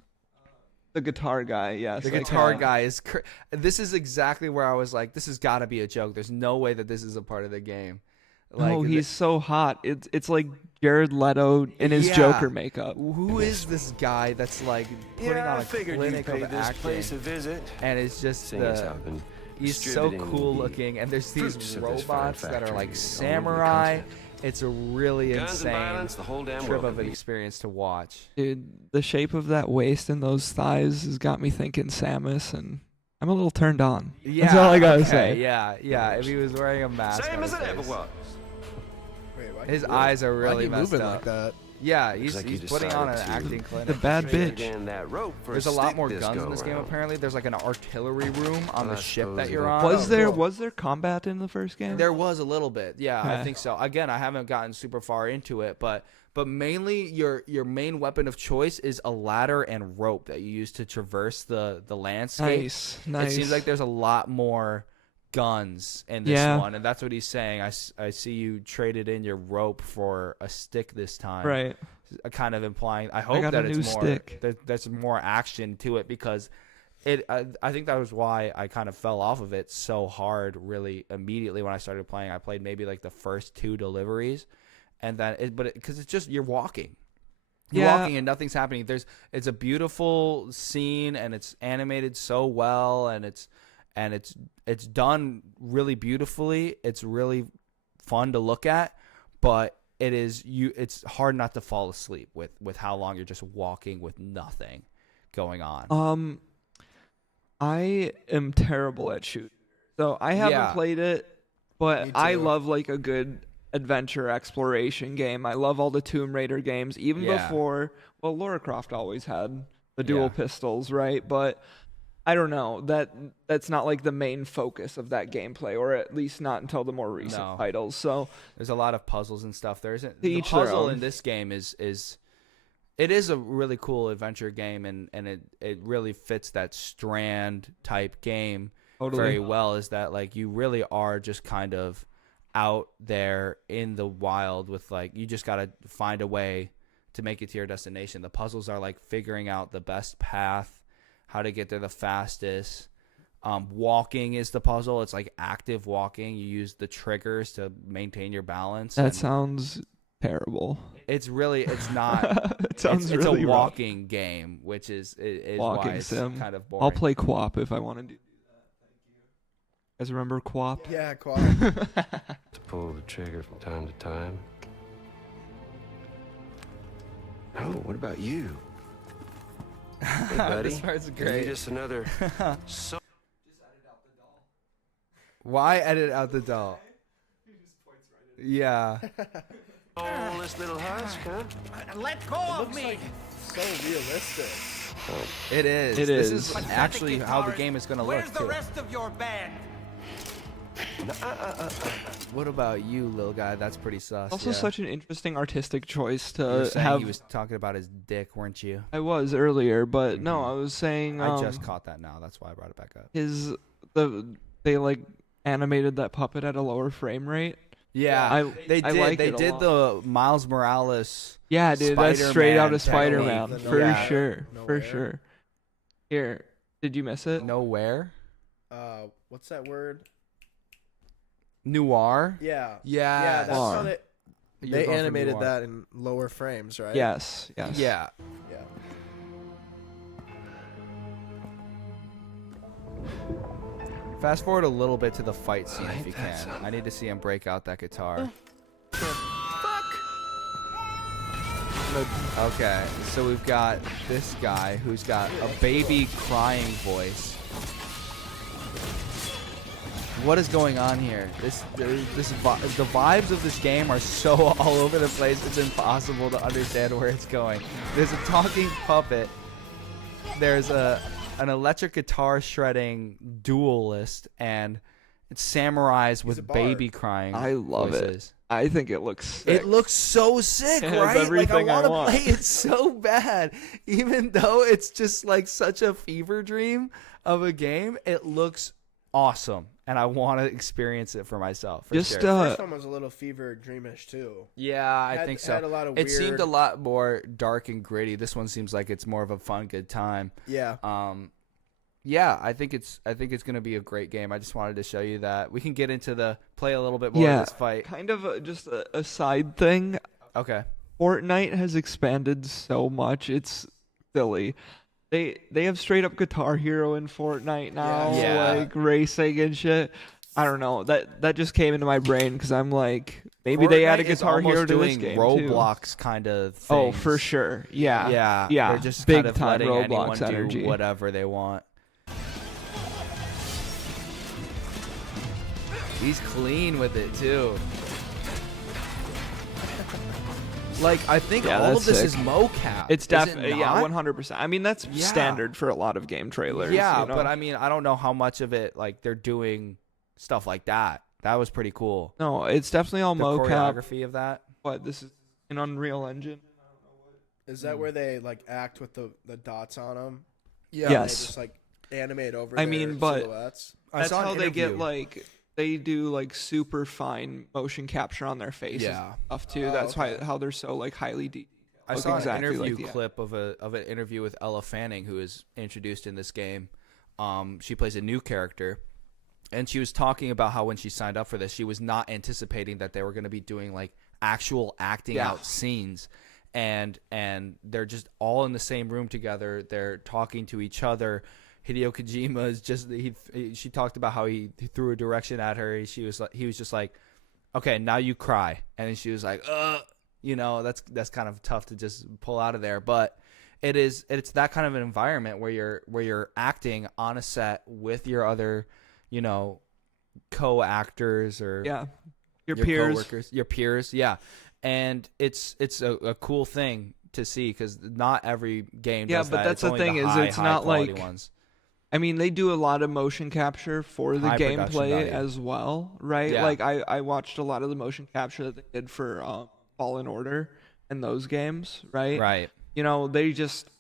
The guitar guy, yes. The I guitar can. guy is. This is exactly where I was like, this has got to be a joke. There's no way that this is a part of the game. Like, Oh, he's so hot. It's like Jared Leto in his Yeah. Joker makeup. Who is this guy that's like putting on a clinic of acting? visit. And it's just Seeing as how the, I've been he's so distributing cool the looking, and there's these fruits of this fine robots that are factory like all over the samurai. continent. It's a really Guns and insane violence, the whole damn trip world of can an be- experience to watch. Dude, the shape of that waist and those thighs has got me thinking Samus, and I'm a little turned on. Yeah, That's all I gotta okay, say. Yeah. If he was wearing a mask, Same on as his it ever face. was. Wait, why His he eyes are why really he messed moving up. like that? Yeah, Looks he's like you putting on an decided to acting The clinic. bad Trade bitch. again that rope for There's a lot stick more this guns in go this game. around. Apparently, there's like an artillery room on I the ship suppose that you you're don't- on. Was there cool. was there combat in the first game? There was a little bit, yeah, I Okay. think so. Again, I haven't gotten super far into it, but mainly your main weapon of choice is a ladder and rope that you use to traverse the landscape. Nice. It seems like there's a lot more guns in this Yeah. one, and that's what he's saying. I see you traded in your rope for a stick this time, right. Kind of implying. I hope got that a it's new more. stick. There's more action to it because it. I think that was why I kind of fell off of it so hard. Really, immediately when I started playing, I played maybe like the first 2 deliveries, and then because it's just you're walking. You're Yeah. walking and nothing's happening. It's a beautiful scene and it's animated so well and it's done really beautifully. It's really fun to look at, but it's hard not to fall asleep with how long you're just walking with nothing. going on. I am terrible at shooting. So I haven't played it, but I love like a good adventure exploration game. I love all the Tomb Raider games, even before. Well, Lara Croft always had the dual pistols, right? But I don't know, that's not like the main focus of that gameplay, or at least not until the more recent titles. So there's a lot of puzzles and stuff. There isn't the puzzle in this game is it is a really cool adventure game, and it really fits that Strand type game very well. Is that like you really are just kind of out there in the wild with like you just gotta find a way to make it to your destination. The puzzles are like figuring out the best path, how to get there the fastest. Walking is the puzzle. It's like active walking. You use the triggers to maintain your balance. That sounds terrible. It's not. It sounds it's really a walking game, which is walking why it's sim. kind of boring. I'll play co-op if I want to do that. Thank you. Guys, remember co-op? Yeah, co-op. To pull the trigger from time to time. Oh, what about you? Hey, buddy. This part's Is great. he just another Why edit out the doll? Yeah. soulless little husk, huh? Let go of me! So realistic. It is. It This is. is actually how the game is going to look, Where's the too. rest of your band? What about you, little guy? That's pretty sus. Also, yeah. such an interesting artistic choice You were to saying have. he was talking about his dick, weren't you? I was earlier, but no, I was saying. I just caught that now. That's why I brought it back up. They like animated that puppet at a lower frame rate. Yeah, they did. like They it a did lot. the Miles Morales. Yeah, dude, that's straight out of Spider-Man Spider-Man technique. for Yeah. sure, Nowhere. for sure. Here, did you miss it? Nowhere. What's that word? Noir. Yeah. Yeah. Yeah, that's how Noir. they You're going for animated noir. that in lower frames, right? Yes, yes. Yeah. Yeah. Fast forward a little bit to the fight scene if you can. I need to see him break out that guitar. Okay, so we've got this guy who's got a baby crying voice. What is going on here? The vibes of this game are so all over the place. It's impossible to understand where it's going. There's a talking puppet. There's an electric guitar shredding duelist, and it's samurais with a bard. baby crying. I love voices. it. I think it looks sick. It looks so sick, It has right? everything I like I want. want to play it so bad, even though it's just like such a fever dream of a game. It looks awesome, and I want to experience it for myself. For Just sure. First one was a little fever dreamish too. Yeah, I think so. Had a lot of it seemed weird- a lot more dark and gritty. This one seems like it's more of a fun, good time. Yeah. Yeah, I think it's gonna be a great game. I just wanted to show you that. We can get into the play a little bit more of this fight. Kind of just a side thing. Okay. Fortnite has expanded so much. It's silly. They have straight up Guitar Hero in Fortnite now, Yeah. like racing and shit. I don't know. That just came into my brain because I'm like, maybe they add a Fortnite is Guitar Hero almost to this doing game Roblox kind of things. Oh, for sure. Yeah. Yeah. They're just big kind of time letting Roblox anyone energy. do whatever they want. He's clean with it too. Like I think Yeah, all that's of this sick. is mocap. It's Is it definitely not? 100%. I mean, that's Yeah. standard for a lot of game trailers. Yeah, you know? but I mean, I don't know how much of it like they're doing stuff like that. That was pretty cool. no, it's definitely all The mocap. choreography of that. But this is an Unreal Engine. Is that where they like act with the dots on them? Yeah. Yes. They just like animate over. I their mean, but- silhouettes. I That's saw an how they get interview. like they do like super fine motion capture on their faces Yeah. and stuff too. Oh, That's okay. how they're so like highly detailed. I Look saw exactly an interview like the- clip of an interview with Ella Fanning, who is introduced in this game. She plays a new character, and she was talking about how when she signed up for this, she was not anticipating that they were going to be doing like actual acting out scenes, and they're just all in the same room together. They're talking to each other. Hideo Kojima is just she talked about how he threw a direction at her. He was just like, okay, now you cry, and then she was like, you know, that's kind of tough to just pull out of there, but it's that kind of an environment where you're acting on a set with your other, co-actors or your peers, coworkers, your peers, and it's a cool thing to see because not every game does but that. that's it's the thing is high, it's not quality like ones. I mean, they do a lot of motion capture for the High production gameplay value. as well, right? Yeah. Like I watched a lot of the motion capture that they did for Fallen Order and those games, right? Right. They just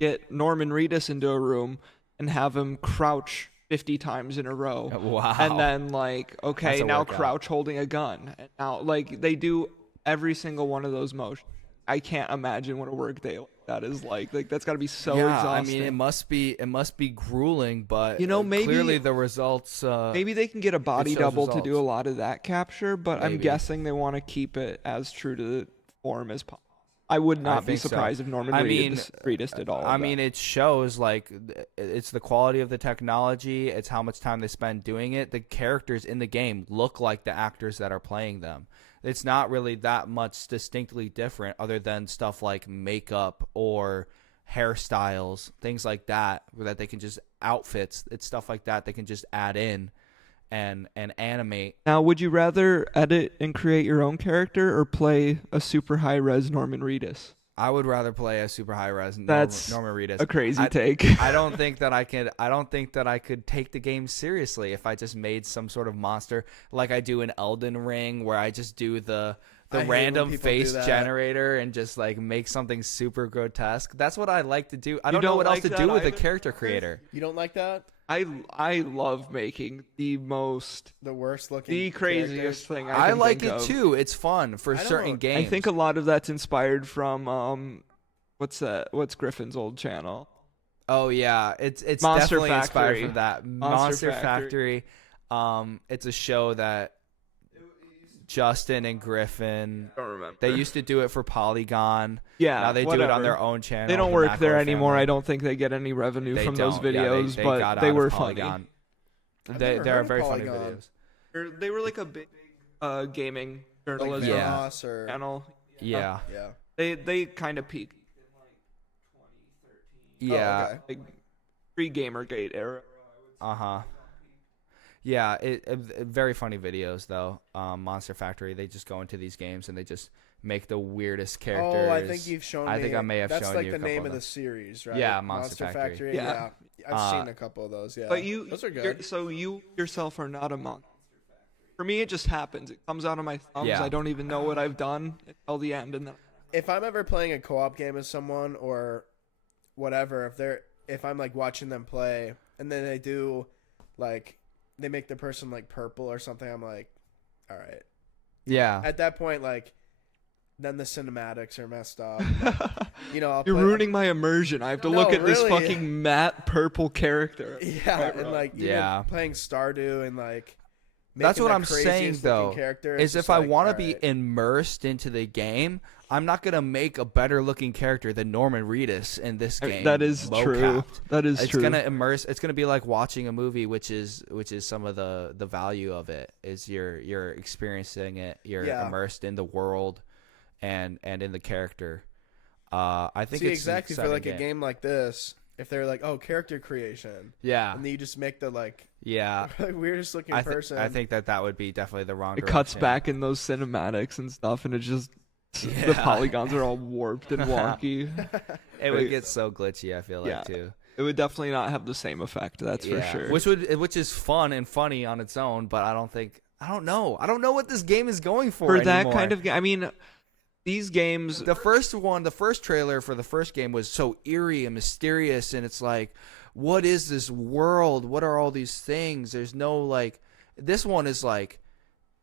get Norman Reedus into a room and have him crouch 50 times in a row. Wow. And then That's a now workout. crouch holding a gun. And now they do every single one of those motions. I can't imagine what a work day like that is like. Like that's got to be so exhausting. I mean, it must be grueling, but maybe clearly the results. Maybe they can get a body shows double to do a results. lot of that capture, but I'm Maybe. guessing they want to keep it as true to the form as possible. I would not be think so. surprised if Norman Reedus did all of that. It shows it's the quality of the technology. It's how much time they spend doing it. The characters in the game look like the actors that are playing them. It's not really that much distinctly different other than stuff like makeup or hairstyles, things like that they can just outfits. It's stuff like that they can just add in and animate. Now, would you rather edit and create your own character or play a super high-res Norman Reedus? I would rather play a super high res That's Norman Reedus. a crazy take. I don't think that I could take the game seriously if I just made some sort of monster like I do in Elden Ring, where I just do the random face generator and just make something super grotesque. That's what I like to do. I don't know what else to do with a character creator. You don't like that? I love making the worst looking, the craziest thing I can like think it of. too. It's fun for certain games. I think a lot of that's inspired from what's that? What's Griffin's old channel? Oh yeah, it's Monster definitely Factory. inspired from that. Monster Factory. It's a show that Justin and Griffin. I don't remember. They used to do it for Polygon. Yeah, now they do it whatever. on their own channel. They don't the work there Macro anymore. family. I don't think they get any revenue They from those don't. Yeah, videos, they but got they out were of funny. Polygon. Never They're heard of very funny Polygon. videos. They were like a big gaming Like journalism Vanoss or channel. Yeah. They kind of peaked. Yeah. Oh, okay. Like pre-Gamergate era. Yeah, very funny videos though. Monster Factory, they just go into these games and they just make the weirdest characters. Oh, I think you've shown me. I think I may have shown you. That's like a the couple name of them. the series, right? Yeah, Monster Factory. Yeah. I've seen a couple of those. Yeah, But those are good. So you yourself are not a monster. For me, it just happens. It comes out of my thumbs. Yeah. I don't even know what I've done until the end, and then If I'm ever playing a co-op game with someone or whatever, if I'm like watching them play and then they do like they make the person like purple or something, I'm like, all right. Yeah. At that point, like, then the cinematics are messed up. I'll you're play, ruining my immersion. I have to No, look at this really. fucking matte purple character. Yeah, and like playing Stardew and like. That's making what the I'm saying craziest looking though. character, Is it's if just I like, want to all be right. immersed into the game, I'm not gonna make a better looking character than Norman Reedus in this game. That is true. That is it's true. Gonna immerse. It's gonna be like watching a movie, which is some of the value of it. Is you're experiencing it. You're immersed in the world, and in the character. I think it's exactly an for like exciting a game like this. If they're like, oh, character creation, Yeah. and then you just make the like Yeah. weirdest looking person. I think that would be definitely the wrong It direction. cuts back in those cinematics and stuff, and it just the polygons are all warped and wonky. It would get so glitchy, I feel like, too. It would definitely not have the same effect, that's for sure. Which is fun and funny on its own, but I don't know what this game is going for that anymore. kind of game. I mean, these games. The first trailer for the first game was so eerie and mysterious, and it's like, what is this world? What are all these things? There's no like. This one is like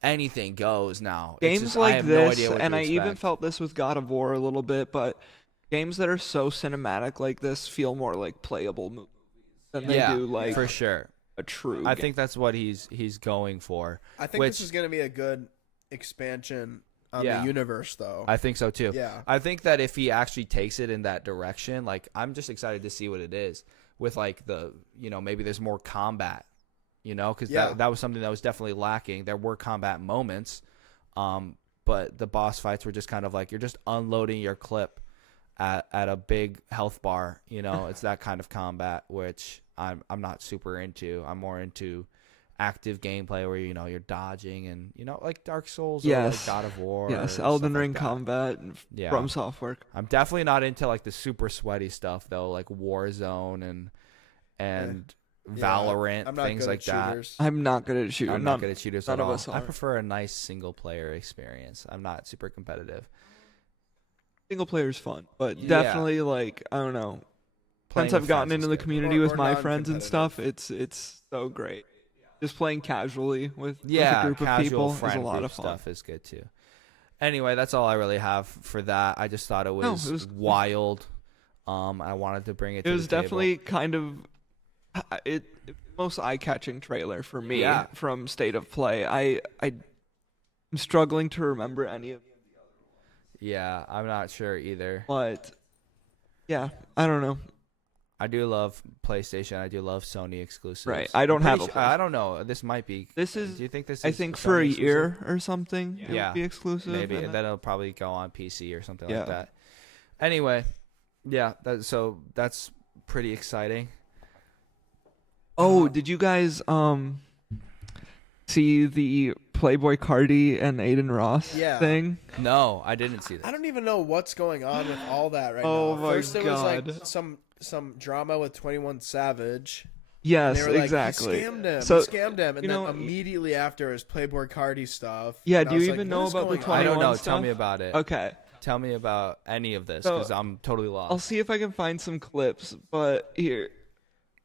anything goes now. Games I like have this, no idea what and to I even expect. felt this with God of War a little bit, but games that are so cinematic like this feel more like playable movies than they do like for sure. a true. I game. think that's what he's going for. I think this is going to be a good expansion on the universe, though. I think so too. Yeah. I think that if he actually takes it in that direction, like I'm just excited to see what it is with like the, maybe there's more combat, because that was something that was definitely lacking. There were combat moments, but the boss fights were just kind of like you're just unloading your clip at a big health bar. You know, it's that kind of combat, which I'm not super into. I'm more into active gameplay where, you know, you're dodging and, you know, like Dark Souls or like God of War. Yes, or Elden stuff Ring like that. combat from software. I'm definitely not into like the super sweaty stuff though, like Warzone and Valorant, things like that. I'm not good at shooters. I'm not good at shooters at all. Us I prefer a nice single player experience. I'm not super competitive. Single player is fun, but definitely like, I don't know. Playing Since I've with gotten friends into is the good. community with my friends and non-competitive. stuff, it's so great. Just playing casually with a group of casual people is friend a lot group of fun. stuff is good too. Anyway, that's all I really have for that. I just thought it was wild. I wanted to bring it to It was the table. definitely kind of most eye-catching trailer for me from State of Play. I'm struggling to remember any of them. Yeah, I'm not sure either. But yeah, I don't know. I do love PlayStation. I do love Sony exclusives. Right. I don't have a I don't know. This might be. This is. Do you think this is? I think Sony for a exclusive? year or something. It Yeah. would be exclusive. Maybe. and And then it'll probably go on PC or something Yeah. like that. Anyway, yeah. So that's pretty exciting. Oh, did you guys see the Playboi Carti and Aiden Ross thing? No, I didn't see that. I don't even know what's going on with all that right Oh now. my First there was God. like some drama with 21 Savage. Yes, And they were like, exactly. He scammed him. So, he scammed him. And you then know, immediately after is Playboi Carti stuff. Yeah, And I do you was like, even what know is about the going on? 21 I don't know. stuff? Tell me about it. Okay. Tell me about any of this So, because I'm totally lost. I'll see if I can find some clips, but here.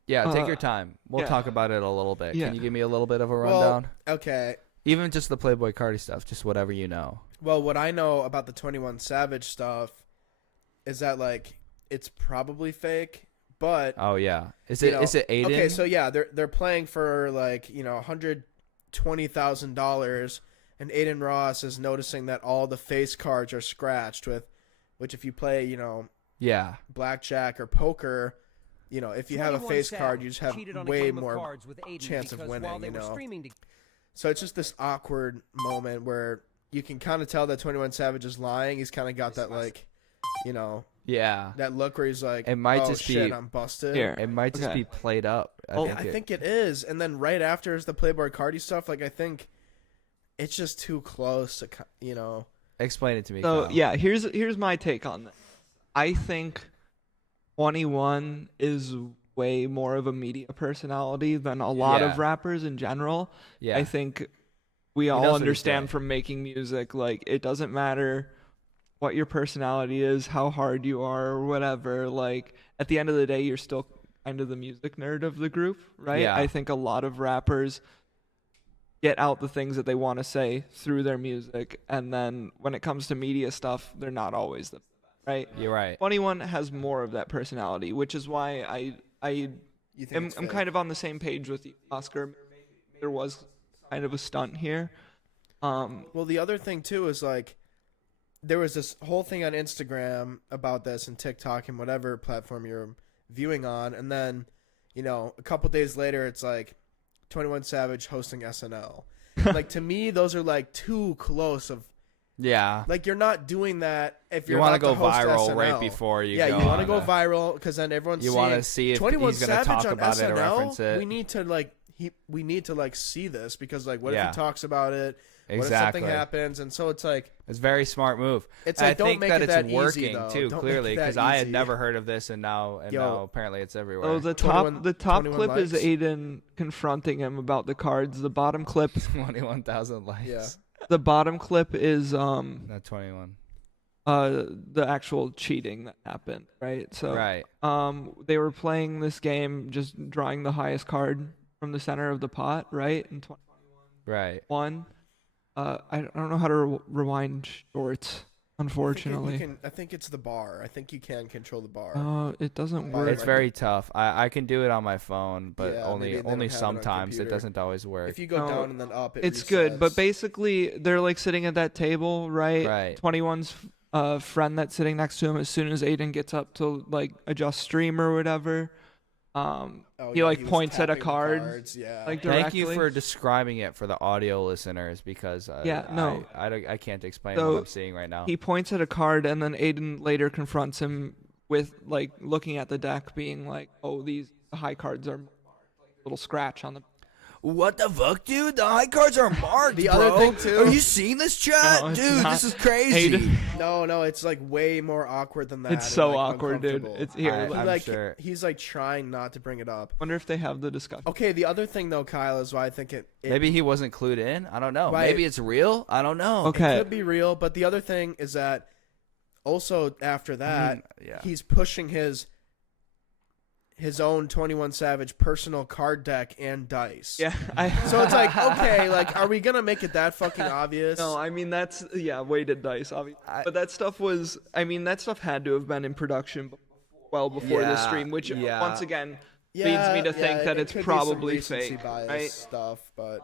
Yeah, take your time. We'll yeah. talk about it a little bit. Yeah. Can you give me a little bit of a Well, rundown? okay. Even just the Playboi Carti stuff, just whatever you know. Well, what I know about the 21 Savage stuff is that like it's probably fake, but Oh yeah, is it Aiden? Okay, so yeah, they're playing for like, you know, $120,000, and Aiden Ross is noticing that all the face cards are scratched with, which if you play, you know, yeah, blackjack or poker, you know, if you have a face card, you just have way more chance of winning, you know. So it's just this awkward moment where you can kind of tell that 21 Savage is lying. He's kind of got that like, you know, yeah, that look where he's like, it might oh just shit, be I'm busted. Here. It might just be played up. I think it is. And then right after is the Playboi Carti stuff. Like I think it's just too close to, you know. Explain it to me. So Kyle. yeah, here's my take on this. I think 21 is way more of a media personality than a lot of rappers in general. Yeah. I think we knows all what he's understand doing. from making music, like it doesn't matter what your personality is, how hard you are, or whatever. Like at the end of the day, you're still kind of the music nerd of the group, right? Yeah. I think a lot of rappers get out the things that they want to say through their music, and then when it comes to media stuff, they're not always the right. You're right. 21 has more of that personality, which is why I'm kind of on the same page with you, Oscar. There was kind of a stunt here. Well, the other thing too is like there was this whole thing on Instagram about this and TikTok and whatever platform you're viewing on, and then, you know, a couple days later it's like 21 Savage hosting SNL. Like to me, those are like too close of. Yeah. Like you're not doing that if you're You want to about go host viral SNL. right before you yeah, go. you want to on go a- viral because then everyone's You seeing want to see if 21 he's going to Savage talk on about SNL. it or reference it. We need to like we need to like see this because like what if Yeah. he talks about it? What if Exactly. something happens? And so it's like It's a very smart move. It's And like, I don't think make that it it's that easy, working though. too, Don't clearly, make it that because I had easy. never heard of this, and now apparently it's everywhere. Oh, the 21 top 21 clip is likes? Aiden confronting him about the cards. The bottom clip, 21,000 likes. Yeah. the bottom clip is Not 21. the actual cheating that happened, right? So Right. they were playing this game, just drawing the highest card from the center of the pot, right? In 21. Right. I don't know how to rewind shorts, unfortunately. I think it's the bar. I think you can control the bar. It doesn't work. It's very tough. I can do it on my phone, but Yeah, only maybe they don't have it on sometimes. It computer. doesn't always work. If you go No, down and then up, It's good, but resets. basically they're like sitting at that table, right? Right. 21's friend that's sitting next to him, as soon as Aiden gets up to like adjust stream or whatever, He like was points at a tapping the card. cards, yeah. Like Thank you directly. for describing it for the audio listeners because I can't explain So, what I'm seeing right now. He points at a card, and then Aiden later confronts him with like looking at the deck, being like, "Oh, these high cards are a little scratch on the." What the fuck, dude? The high cards are marked, The bro. other thing, too- Are you seeing this chat? No, it's Dude, not. this is crazy. Aiden. No, it's like way more awkward than that. It's and, so like, awkward, dude. uncomfortable. It's here. I'm like sure. he's like trying not to bring it up. Wonder if they have the discussion. Okay, the other thing though, Kyle, is why I think it Maybe he wasn't clued in. I don't know. Right. Maybe it's real. I don't know. Okay. could be real, but the other thing is that also after that, yeah. he's pushing his own 21 Savage personal card deck and dice. Yeah. So it's like, okay, like, are we gonna make it that fucking obvious? No, I mean that's weighted dice, obviously. But that stuff was, that stuff had to have been in production well before the stream, which once again leads me to think that it it's could be probably some recency fake, bias right? stuff, but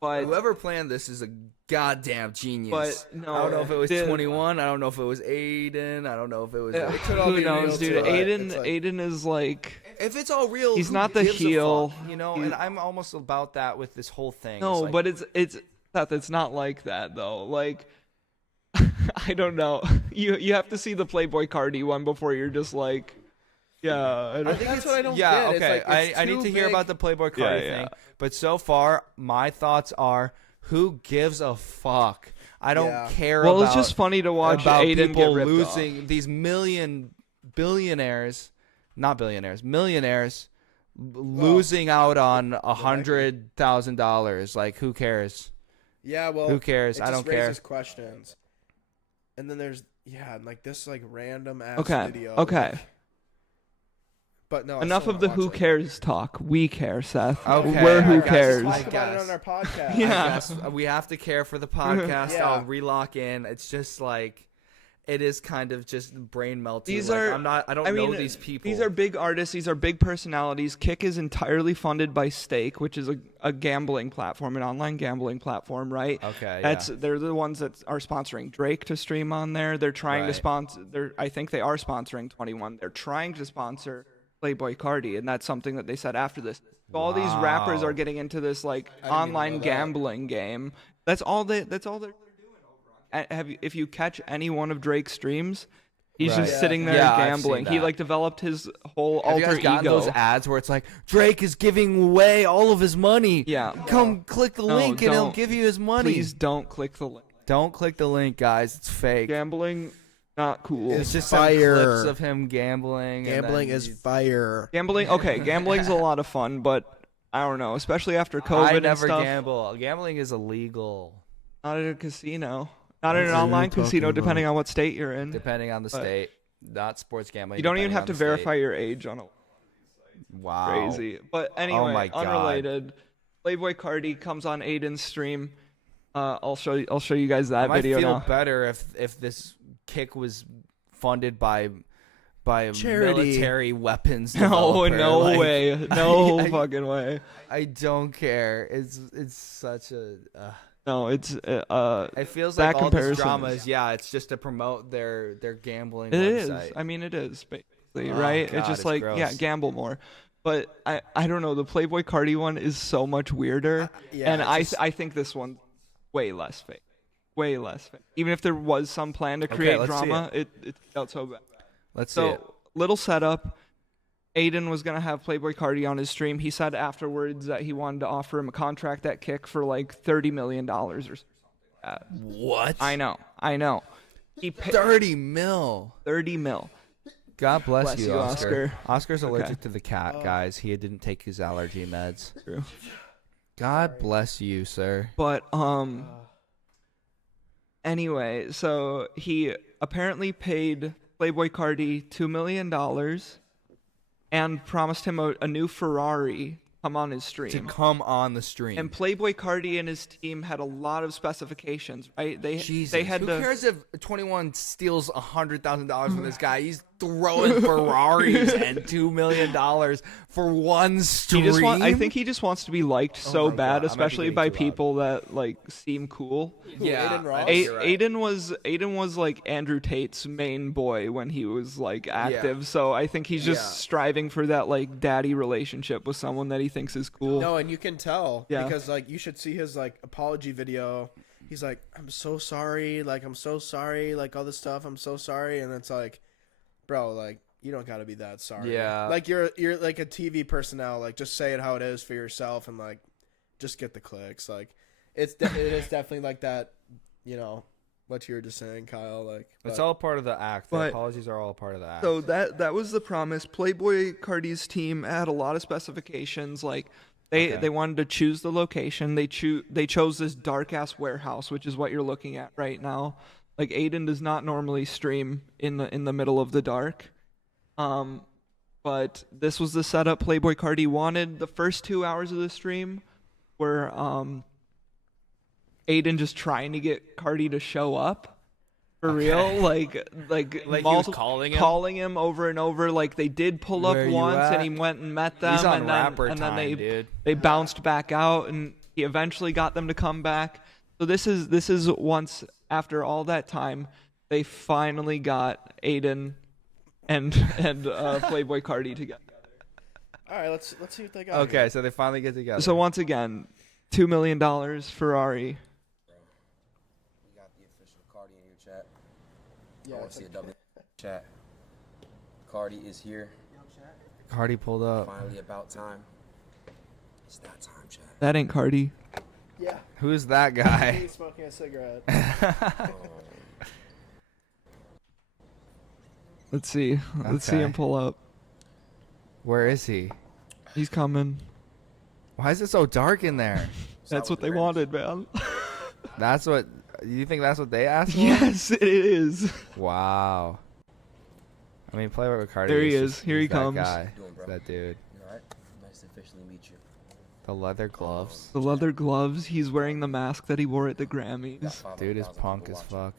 Whoever planned this is a goddamn genius. But no, I don't know if it was the- 21. I don't know if it was Aiden. I don't know if it was. it could all Who be knows, real dude? too. Aiden, It's like- Aiden is like. If it's all real, He's who not the gives a heel. fuck, you know. He- And I'm almost about that with this whole thing. No, like, but it's Seth, it's not like that though. Like, I don't know. You have to see the Playboi Carti one before you're just like, yeah. I don't, That's what I don't yeah, get. okay. It's like, it's I need too to hear big. about the Playboi Carti Yeah, thing. But so far, my thoughts are: who gives a fuck? I don't Yeah. care. Well, about, it's just funny to watch about Aiden people get ripped losing off. these millionaires, losing out on $100,000. Like, who cares? Yeah, well, Who cares? It I just don't care. raises questions. And then there's like this like random ass Okay. video. Okay. But no, I Enough still of the wanna who watch it. cares talk. We care, Seth. Okay, We're who I guess. cares. Talk I about it guess. on our podcast. Yeah. I guess we have to care for the podcast. Yeah. I'll relock in. It's just like it is kind of just brain melting. These like, are. I don't know these people. These are big artists. These are big personalities. Kick is entirely funded by Stake, which is a gambling platform, an online gambling platform, right? Okay, They're the ones that are sponsoring Drake to stream on there. They're trying to Right. sponsor. I think they are sponsoring 21. They're trying to sponsor Playboi Carti, and that's something that they said after this. So all these rappers Wow. are getting into this like didn't even know online that. gambling game. That's all they're doing over on. If you catch any one of Drake's streams, he's Right. just sitting there Yeah, I've gambling. seen He that. like developed his whole Have you alter guys gotten ego. those ads where it's like Drake is giving away all of his money? Yeah. Come click the No, link and he'll don't. give you his money. Please don't click the link. Don't click the link, guys. It's fake. Gambling, not cool. It's just Fire. some clips of him gambling. and Gambling then is he's- fire. Gambling, okay, gambling's a lot of fun, but I don't know, especially after COVID I and never stuff. gamble. Gambling is illegal, Not at a casino. Not at an What are you online talking casino, about? depending on what state you're in. depending on the But- state. Not sports gambling. You don't even depending have on to the state. verify your age on a Wow. crazy. But anyway, my God. unrelated. Playboi Carti comes on Aiden's stream. I'll show you guys that I might video feel now. better if this kick was funded by Charity. military weapons. No, developer. no Like, way. No I- fucking way. I don't care. It's such a. No, it's It feels that like all this comparison drama is- is to just to promote their gambling It is. website. I mean, it is basically, Oh, right? God, it's just it's like, gross. yeah, gamble more. But I don't know. The Playboi Carti one is so much weirder, yeah, and it's just- I think this one way less fake, way less fake. Even if there was some plan to Okay, create let's see drama, it felt so bad. Let's see So it. little setup. Aiden was gonna have Playboi Carti on his stream. He said afterwards that he wanted to offer him a contract at Kick for like $30 million or something. Like that. What? I know. He paid 30 mil. 30 mil. God bless, Bless you, you, Oscar. Oscar. Oscar's allergic Okay. to the cat, guys. He didn't take his allergy meds. True. God bless you, sir. But anyway, so he apparently paid Playboi Carti $2 million and promised him a new Ferrari come on his To stream. come on the stream. And Playboi Carti and his team had a lot of specifications, right? Jesus. They had Who to cares if 21 steals $100,000 from this guy? He's throwing Ferraris and $2 million for one stream. I think he just wants to be liked so bad, especially by people that like seem cool. Yeah, Aiden Ross? Aiden was like Andrew Tate's main boy when he was like active. So I think he's just striving for that like daddy relationship with someone that he thinks is cool. No, and you can tell because like you should see his like apology video. He's like, I'm so sorry, like I'm so sorry, like all this stuff, I'm so sorry, and it's like, bro, like you don't gotta be that sorry. Yeah. Like you're like a TV personnel, like just say it how it is for yourself and like just get the clicks. Like it is definitely like that, you know, what you were just saying, Kyle. Like it's all part of the act. The apologies are all part of the act. So that was the promise. Playboi Carti's team had a lot of specifications, like they wanted to choose the location. They chose this dark ass warehouse, which is what you're looking at right now. Like Aiden does not normally stream in the middle of the dark. But this was the setup Playboi Carti wanted. The first 2 hours of the stream were Aiden just trying to get Carti to show up. For real, like he was calling him over and over. Like they did pull up once, and he went and met them, He's on and rapper then time, they bounced back out, and he eventually got them to come back. So this is once after all that time, they finally got Aiden and Playboi Carti together. all right, let's see what they got. Okay, here. so they finally get together. So once again, $2 million Ferrari. I want to see a double chat. Carti is here. Carti pulled up. Finally about time. It's that time, chat. That ain't Carti. Yeah. Who's that guy? He's smoking a cigarette. Let's see. Let's see him pull up. Where is he? He's coming. Why is it so dark in there? That's what they wanted, man. That's what. You think that's what they asked for? Yes, it is. Wow. I mean, Playboi Carti. There he is. Here he comes. Guy. That dude. All right. Nice to officially meet you. The leather gloves. The leather gloves. He's wearing the mask that he wore at the Grammys. Dude is punk as fuck.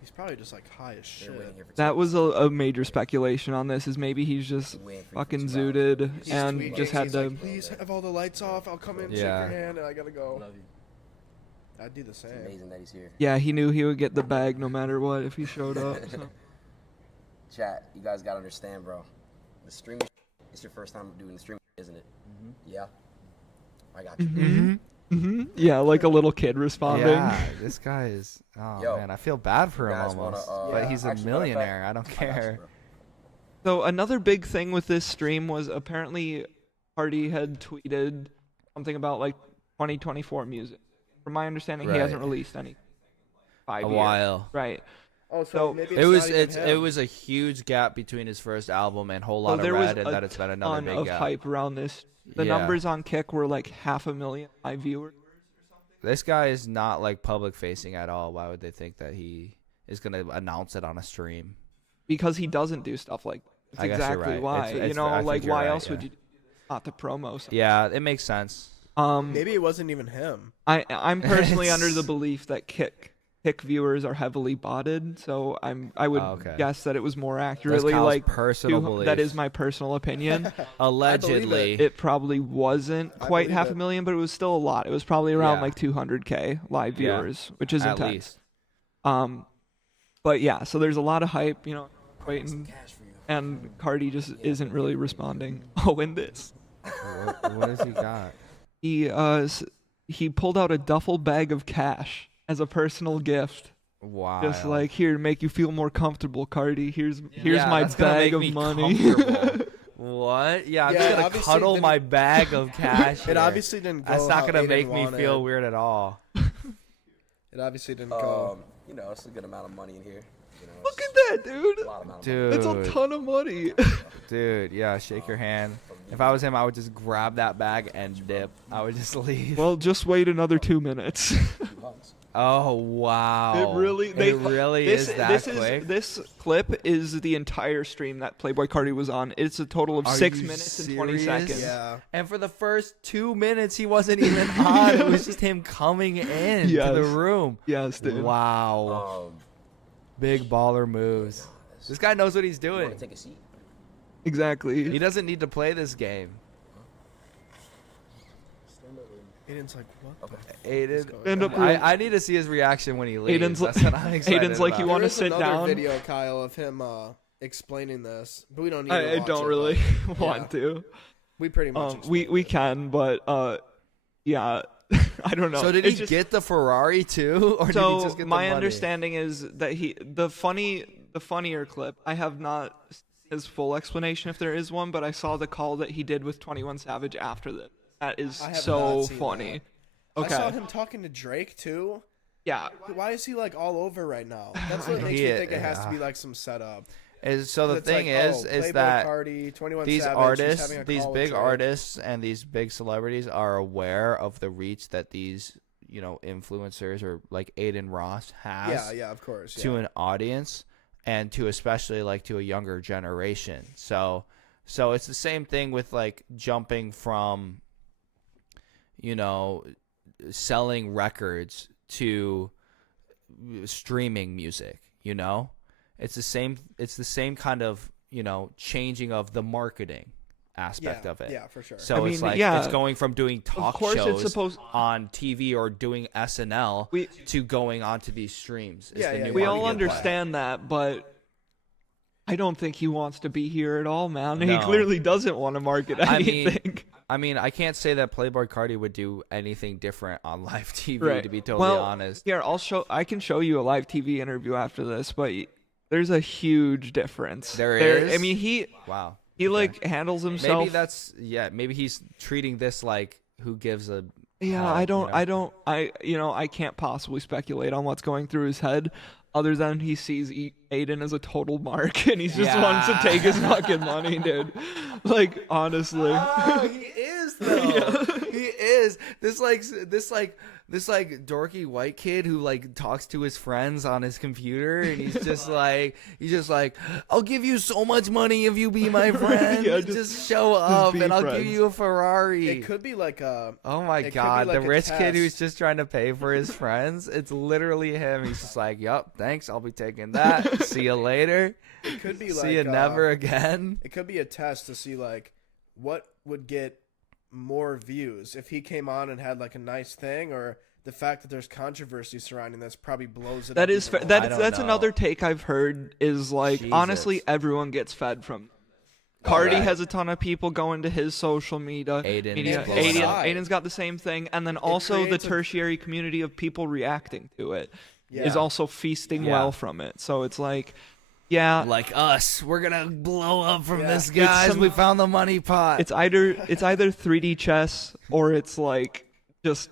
He's probably just like high as shit. That was a major speculation on this. Is maybe he's just fucking zooted and tweeting. just had He's to. like, please have all the lights off. I'll come in, shake your hand, and I gotta go. Love you. I'd do the same. It's amazing that he's here. Yeah, he knew he would get the bag no matter what if he showed up. So. Chat, you guys gotta understand, bro. The stream, it's your first time doing the stream, isn't it? Mm-hmm. Yeah. I got you. Yeah, like a little kid responding. Yeah, this guy is. Oh Yo, man, I feel bad for him guys almost. wanna, but he's a actually, millionaire. I don't care. So another big thing with this stream was apparently Carti had tweeted something about like 2024 music. From my understanding, he hasn't released any. 5 years. While. Right. Oh, so maybe It was a huge gap between his first album and Whole Lot of Red, and that it's been another big of gap. hype around this. The numbers on Kick were like 500,000 live viewers. This guy is not like public facing at all. Why would they think that he is going to announce it on a stream? Because he doesn't do stuff like that. That's exactly why. Why else would you not to promo something? Yeah, it makes sense. Maybe it wasn't even him. I'm personally under the belief that Kick viewers are heavily botted, so I would guess that it was more accurately like personal belief. That is my personal opinion. Allegedly, it probably wasn't quite 500,000, but it was still a lot. It was probably around like 200K live viewers, which is intense. Least. But yeah, so there's a lot of hype, waiting, and Carti just isn't really responding. Oh, and this. What has he got? He pulled out a duffel bag of cash as a personal gift. Wow. Just like, here to make you feel more comfortable, Carti. Here's my bag of money. What? Yeah, I'm just gonna cuddle my bag of cash. It obviously didn't go. That's not gonna Aiden make me feel weird at all. It obviously didn't go. It's a good amount of money in here. Look at that, dude. Dude, it's a ton of money. Dude, yeah, shake your hand. If I was him, I would just grab that bag and dip. I would just leave. Well, just wait another 2 minutes. Oh wow! It really is that quick. This clip is the entire stream that Playboi Carti was on. It's a total of 6 minutes and 20 seconds. Yeah. And for the first 2 minutes, he wasn't even on. It was just him coming in to the room. Yes, dude. Wow. Big baller moves. this. This guy knows what he's You doing. want to take a seat? Exactly. He doesn't need to play this game. Aiden's like, what? Aiden, Stand up, I need to see his reaction when he leaves. Aiden's That's what I'm excited Aiden's like, about. you want to There is sit another down? video, Kyle, of him explaining this, but we don't need. I to watch don't it, really but, want to. We pretty much. We can, but yeah, I don't know. So did he get the Ferrari too, or did he just get the money? My understanding is that the funnier clip. I have not his full explanation if there is one, but I saw the call that he did with 21 Savage after this. That is so funny. That. Okay. I saw him talking to Drake too. Yeah. Why is he like all over right now? That's what makes me think it has to be like some setup. So the thing is Playboi, that Carti, 21 these Savage, artists, he's these having a big call with artists, and these big celebrities are aware of the reach that these, influencers or like Aiden Ross has. Yeah, of course. To an audience, and to especially like to a younger generation. So it's the same thing with like jumping from, selling records to streaming music. It's the same kind of changing of the marketing aspect of it. Yeah, for sure. So it's it's going from doing talk shows on TV or doing SNL to going onto these streams. We all understand that, but I don't think he wants to be here at all, man. No. He clearly doesn't want to market anything. I mean, I can't say that Playboi Carti would do anything different on live TV, right. to be totally honest. Here, I can show you a live TV interview after this, but there's a huge difference. There is? I mean, he like handles himself. Maybe he's treating this like who gives a hell, I can't possibly speculate on what's going through his head other than he sees Aiden as a total mark and he just wants to take his fucking money, dude. Like, honestly. He is though. He is. This dorky white kid who like talks to his friends on his computer, and he's just like I'll give you so much money if you be my friend. just show up and I'll give you a Ferrari. It could be like a oh my god, the rich kid who's just trying to pay for his friends. It's literally him. He's just like, yup, thanks, I'll be taking that. See you later. It could be see you never again. It could be a test to see like what would get more views if he came on and had like a nice thing, or the fact that there's controversy surrounding this probably blows it that up. Is that's another take I've heard is like, honestly, everyone gets fed from Carti has a ton of people going to his social media. Aiden's got the same thing, and then also the tertiary community of people reacting to it is also feasting well from it. So it's like, like us, we're gonna blow up from this, guys. We found the money pot. It's either 3D chess or it's like just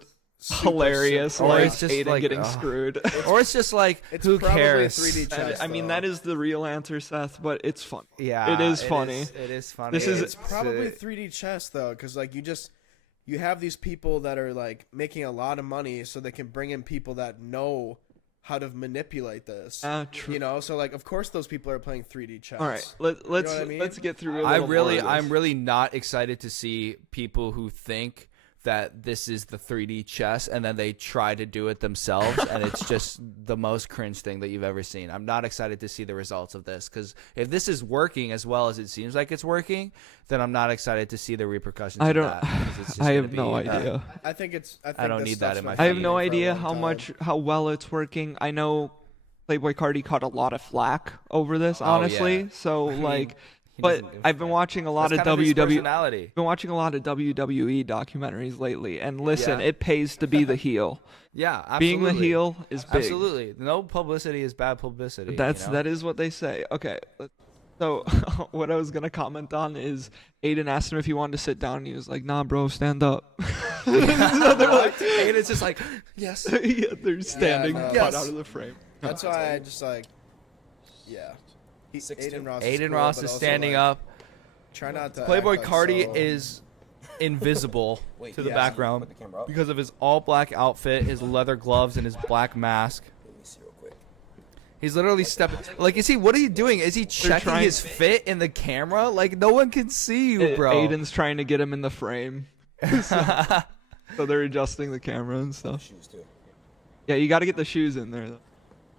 hilarious, or like it's just Aiden like getting screwed, or it's just like who cares? 3D chess, I mean, that is the real answer, Seth. But it's fun. Yeah, it is funny. It is funny. It's probably 3D chess though, because like you have these people that are like making a lot of money, so they can bring in people that know how to manipulate this. True. So like of course those people are playing 3D chess. All right, let's get through. I'm really not excited to see people who think that this is the 3D chess and then they try to do it themselves and it's just the most cringe thing that you've ever seen. I'm not excited to see the results of this, because if this is working as well as it seems like it's working, then I'm not excited to see the repercussions of that. I have no idea. I think I don't need that in my I have no idea how well it's working. I know Playboi Carti caught a lot of flack over this, honestly. Yeah. So but I've been watching a lot of WWE documentaries lately, and listen, it pays to be the heel. Yeah, absolutely. Being the heel is big. Absolutely. No publicity is bad publicity. That is what they say. Okay. So what I was gonna comment on is Aiden asked him if he wanted to sit down, and he was like, "Nah, bro, stand up." So they're like, Aiden's just like, yes. Yeah, they're standing cut out of the frame. That's why I just like, Aiden Ross is standing up. Try not to. Playboi Carti is invisible to the background because of his all black outfit, his leather gloves, and his black mask. He's literally stepping. Like, what are you doing? Is he checking his fit in the camera? Like, no one can see you, bro. Aiden's trying to get him in the frame. So they're adjusting the camera and stuff. Yeah, you got to get the shoes in there, though.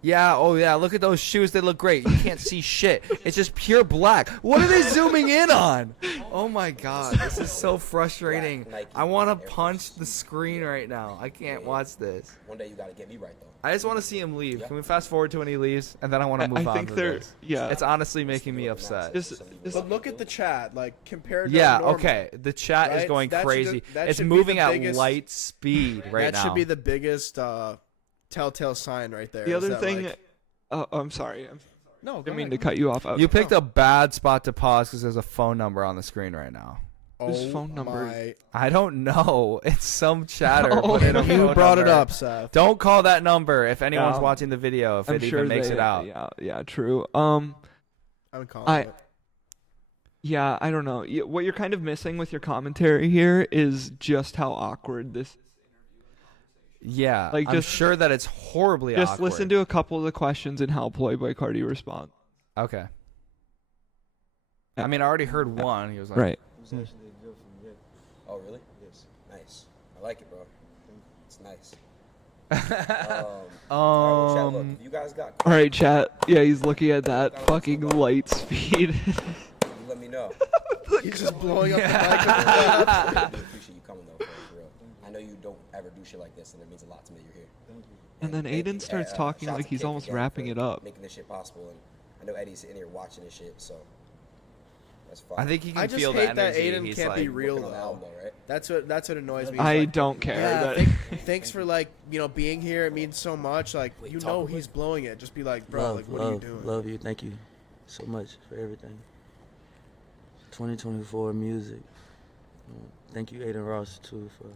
Yeah, oh yeah, look at those shoes. They look great. You can't see shit. It's just pure black. What are they zooming in on? Oh my god, this is so frustrating. I want to punch the screen right now. I can't watch this. One day you gotta get me right though. I just want to see him leave. Can we fast forward to when he leaves, and then I want to move on. I think they're It's honestly making me upset. But look at the chat, like compared. Yeah, to normal, okay. The chat is going crazy. It's be moving the at biggest- light speed right now. That should be the biggest telltale sign right there. The is other that, thing. like, I'm sorry. no, I didn't mean to cut you off. You picked a bad spot to pause because there's a phone number on the screen right now. Whose phone number? my- I don't know. It's some chatter. Oh, but in a You phone brought it number. up, Seth. Don't call that number if anyone's No. watching the video. If I'm it sure even makes it out. Yeah, true. I'm calling it. Yeah, I don't know. What you're kind of missing with your commentary here is just how awkward this is. Yeah, Like, I'm just- sure that it's horribly Just awkward. listen to a couple of the questions and how Playboi Carti responds. Okay. I mean, I already heard one. He was like, Right. Oh really? Yes. Nice. I like it, bro. It's nice. Alright, well, chat, look, if you guys got All right, chat. Yeah, he's looking at that fucking light speed. you let me know. He's just blowing up the mic. I really appreciate you coming though, for real. I know you don't ever do shit like this, and it means a lot to me that you're here. Thank you. And then Aiden starts talking like he's almost wrapping it up. Making this shit possible, and I know Eddie's sitting here watching this shit, so that's fine. I think he can I just feel the hate that energy. Aiden He's can't like, be real working on the though. album, though, right? That's what annoys me. He's I like, don't care. yeah, that thanks for like being here. It means so much. Like you know he's blowing it. Just be like, bro, like what are you doing? Love you. Thank you so much for everything. 2024 music. Thank you, Aiden Ross, too, for.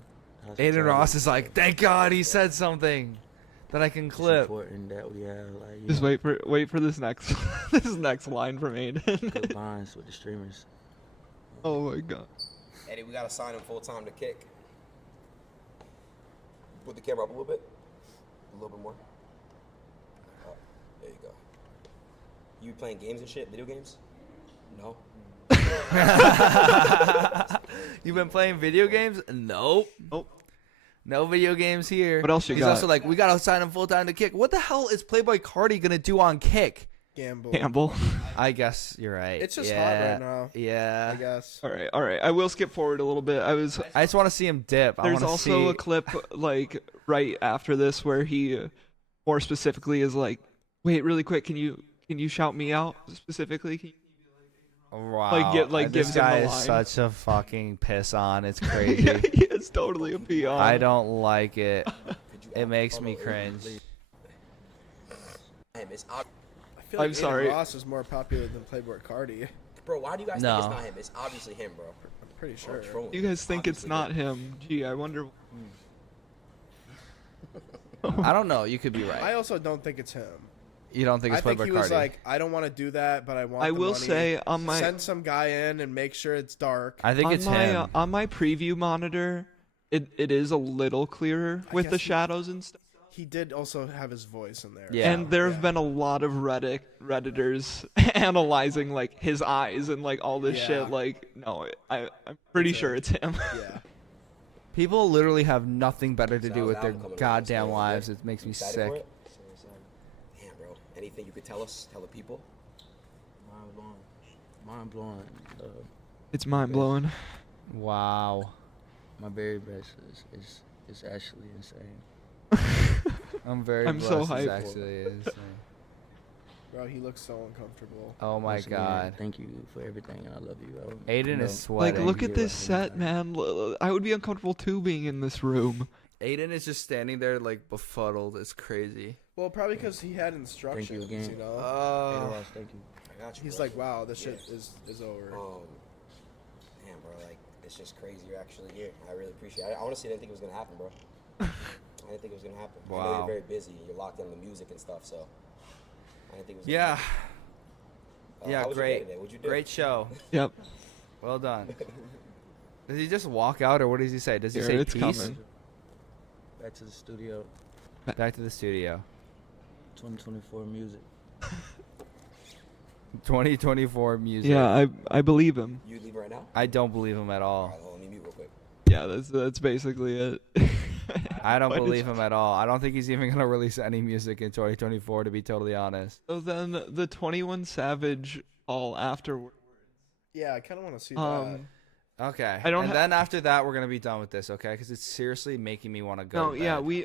Aiden Ross is like, thank God he said something that I can clip. It's important that we have like. Just wait for this next this next line from Aiden. Good lines with the streamers. Oh my god. Eddie, we gotta sign him full time to kick. Put the camera up a little bit. A little bit more. Oh, there you go. You playing games and shit? Video games? No. You've been playing video games? Nope. No video games here. What else you He's got? also like, we gotta sign him full time to Kick. What the hell is Playboi Carti gonna do on Kick? Gamble. I guess you're right. It's just yeah. hot right now. Yeah. I guess. All right. I will skip forward a little bit. I just want to see him dip. There's also a clip like right after this where he more specifically is like, wait, really quick, can you shout me out specifically? Can you Wow. Like this gives guy him a is line. such a fucking piss on. It's crazy. Yeah, it's totally a peon. I don't like it. It makes me cringe. I feel like I'm sorry. Aiden Ross is more popular than Playboi Carti. Bro, why do you guys think it's not him? It's obviously him, bro. I'm pretty sure. You guys think it's not him? Gee, I wonder. I don't know. You could be right. I also don't think it's him. You don't think it's I think Playboi he was Carti? like, I don't want to do that, but I want. I the will money. say on my send some guy in and make sure it's dark. I think it's him. On my preview monitor, it is a little clearer with the guess shadows and stuff. He did also have his voice in there. Yeah. And there have been a lot of Redditors analyzing like his eyes and like all this Yeah. shit. Like, no, I'm pretty sure it's him. Yeah. People literally have nothing better to So do how's with the their album coming goddamn along? lives. It makes me Excited for sick. it? Damn, bro. Anything you could tell us? Tell the people? Mind blowing. It's mind blowing. Wow. My very best is actually insane. I'm very I'm so blessed. It's hyped. actually insane. Bro, he looks so uncomfortable. Oh my Once again, god. Thank you for everything, and I love you. Aiden is sweating. Like, look at this set, man. I would be uncomfortable too being in this room. Aiden is just standing there like befuddled. It's crazy. Well, probably because he had instructions. again. You know. Thank you. I got you, He's bro. like, wow, this shit is over. Damn, bro. Like, it's just crazy you're actually here. I really appreciate it. I honestly didn't think it was going to happen, bro. I didn't think it was going to happen. I know Wow. you're very busy. You're locked in on the music and stuff, so I didn't think it was Yeah. gonna happen. How Yeah, was your day great. today? What'd you do? Great show. Yep. Well done. Does he just walk out or what does he say? Does he Here, say it's peace? coming. Back to the studio. Back to the studio. 2024 music. 2024 music. Yeah, I believe him. You leave right now? I don't believe him at All all. right, hold on, let me mute real quick. Yeah, that's basically it. I don't believe him at all. I don't think he's even going to release any music in 2024, to be totally honest. So then the 21 Savage all afterwards. Yeah, I kind of want to see that. Okay. And then after that, we're going to be done with this, okay? Because it's seriously making me want to go to bed. Yeah,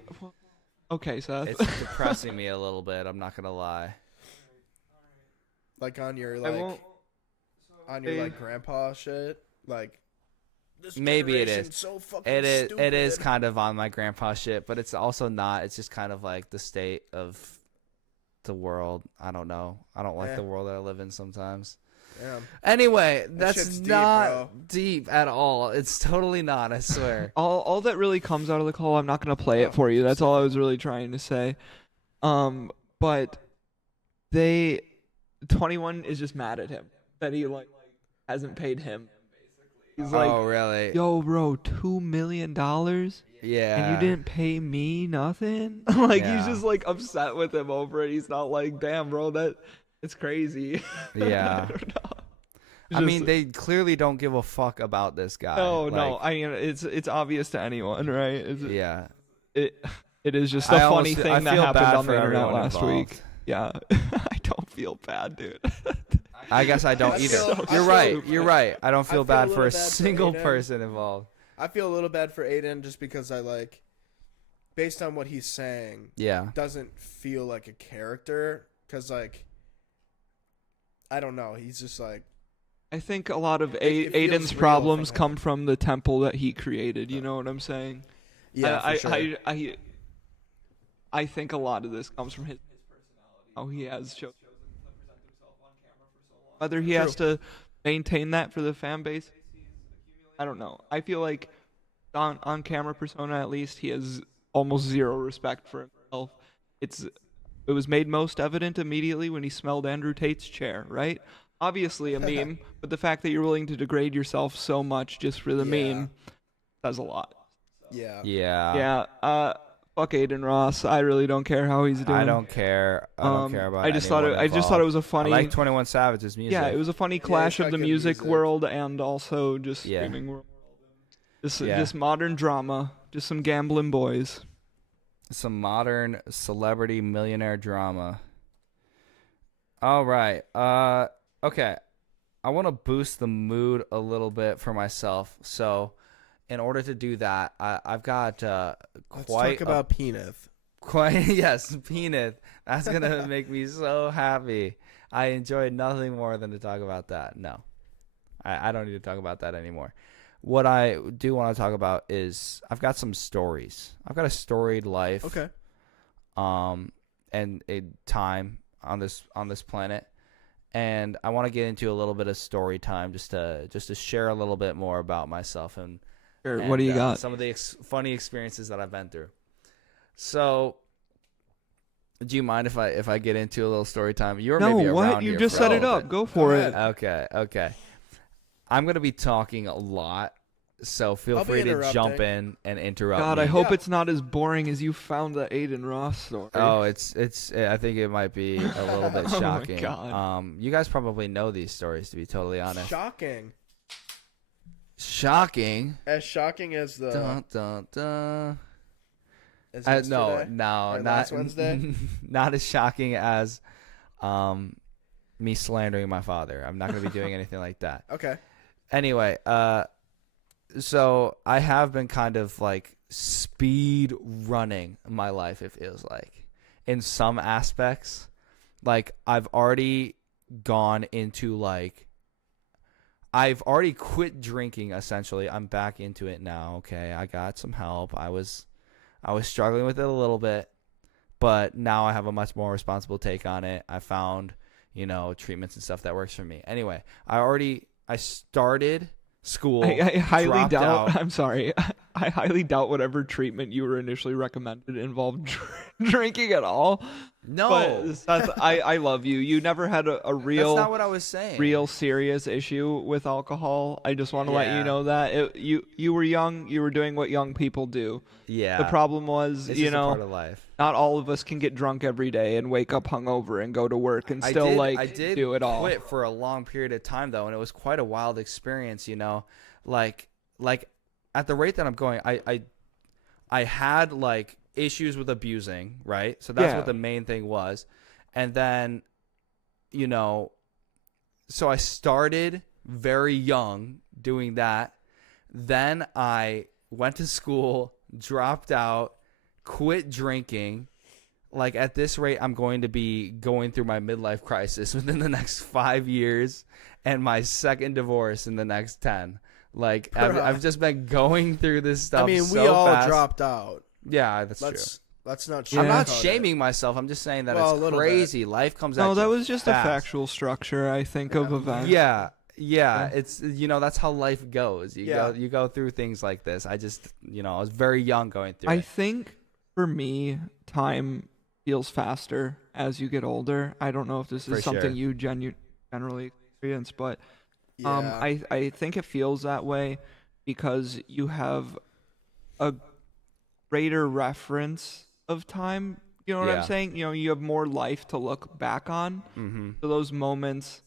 okay, Seth. It's depressing me a little bit, I'm not going to lie. Like on your like grandpa shit, like this maybe it is. So fucking stupid. It is kind of on my grandpa shit, but it's also not. It's just kind of like the state of the world. I don't know. I don't like the world that I live in sometimes. Yeah. Anyway, that's not deep at all. It's totally not, I swear. all that really comes out of the call, I'm not going to play it for you. That's all I was really trying to say. But 21 is just mad at him that he like hasn't paid him. He's like, oh, really? Yo, bro, $2 million? Yeah. And you didn't pay me nothing? Like, he's just like upset with him over it. He's not like, damn, bro, it's crazy. Yeah. I mean, they clearly don't give a fuck about this guy. No, no. I mean, it's obvious to anyone, right? Yeah. It is just a funny thing that happened on the internet last week. Yeah. I don't feel bad, dude. I guess I don't either. You're right. I don't feel bad for a single person involved. I feel a little bad for Aiden just because based on what he's saying, doesn't feel like a character. Because, I don't know. He's just like... I think a lot of Aiden's problems come from the temple that he created. You know what I'm saying? Yeah, for sure. I think a lot of this comes from his personality. How he has chosen to present himself on camera for so long. Whether he has to maintain that for the fan base, I don't know. I feel like on camera persona, at least, he has almost zero respect for himself. It was made most evident immediately when he smelled Andrew Tate's chair, right? Obviously a meme, but the fact that you're willing to degrade yourself so much just for the meme says a lot. Yeah. Yeah. Yeah. Fuck Aiden Ross. I really don't care how he's doing. I don't care. I don't care about. I just thought it was a funny. I like 21 Savage's music. Yeah, it was a funny clash of the music world and also just streaming world. Just modern drama. Just some gambling boys. Some modern celebrity millionaire drama. All right. Okay. I want to boost the mood a little bit for myself. So, in order to do that, I've got Let's talk about Peanut. Yes, Peanut. That's going to make me so happy. I enjoy nothing more than to talk about that. No. I don't need to talk about that anymore. What I do want to talk about is I've got some stories. I've got a storied life. Okay. And a time on this planet. And I want to get into a little bit of story time just to share a little bit more about myself and what do you got? Some of the funny experiences that I've been through. So, do you mind if I get into a little story time? You're maybe around you here just set it up. Go for it. Okay. I'm gonna be talking a lot, so feel free to jump in and interrupt. God, me. I hope it's not as boring as you found the Aiden Ross story. Oh, it's. I think it might be a little bit shocking. Oh my God. You guys probably know these stories, to be totally honest. Shocking. As shocking as the. Dun, dun, dun. As no, not last Wednesday. Not as shocking as, me slandering my father. I'm not gonna be doing anything like that. Okay. Anyway, so I have been kind of like speed running my life, it feels like, in some aspects. Like I've already gone into I've already quit drinking, essentially. I'm back into it now, okay? I got some help. I was struggling with it a little bit, but now I have a much more responsible take on it. I found, treatments and stuff that works for me. Anyway, I started school. I highly doubt. Out. I'm sorry. I highly doubt whatever treatment you were initially recommended involved drinking at all. No, but Seth, I love you. You never had a real. That's not what I was saying. Real serious issue with alcohol. I just want to let you know that you were young. You were doing what young people do. Yeah. The problem was, it's just a part of life. Not all of us can get drunk every day and wake up hungover and go to work and still I did do it all. Quit for a long period of time though, and it was quite a wild experience. Like at the rate that I'm going, I had like issues with abusing, right? So that's what the main thing was. And then, you know, so I started very young doing that. Then I went to school, dropped out, quit drinking. Like at this rate, I'm going to be going through my midlife crisis within the next 5 years and my second divorce in the next 10. Like I've just been going through this stuff. I mean, we all fast. Dropped out. Yeah, that's true. Let's not. I'm not shaming myself. I'm just saying that it's crazy. Life comes out. No, that was just fast. A factual structure, I think, of events. Yeah. It's that's how life goes. You go through things like this. I just I was very young going through. I think for me, time feels faster as you get older. I don't know if this is something you generally experience, but I think it feels that way because you have a greater reference of time. You know what I'm saying? You have more life to look back on. Mm-hmm. So those moments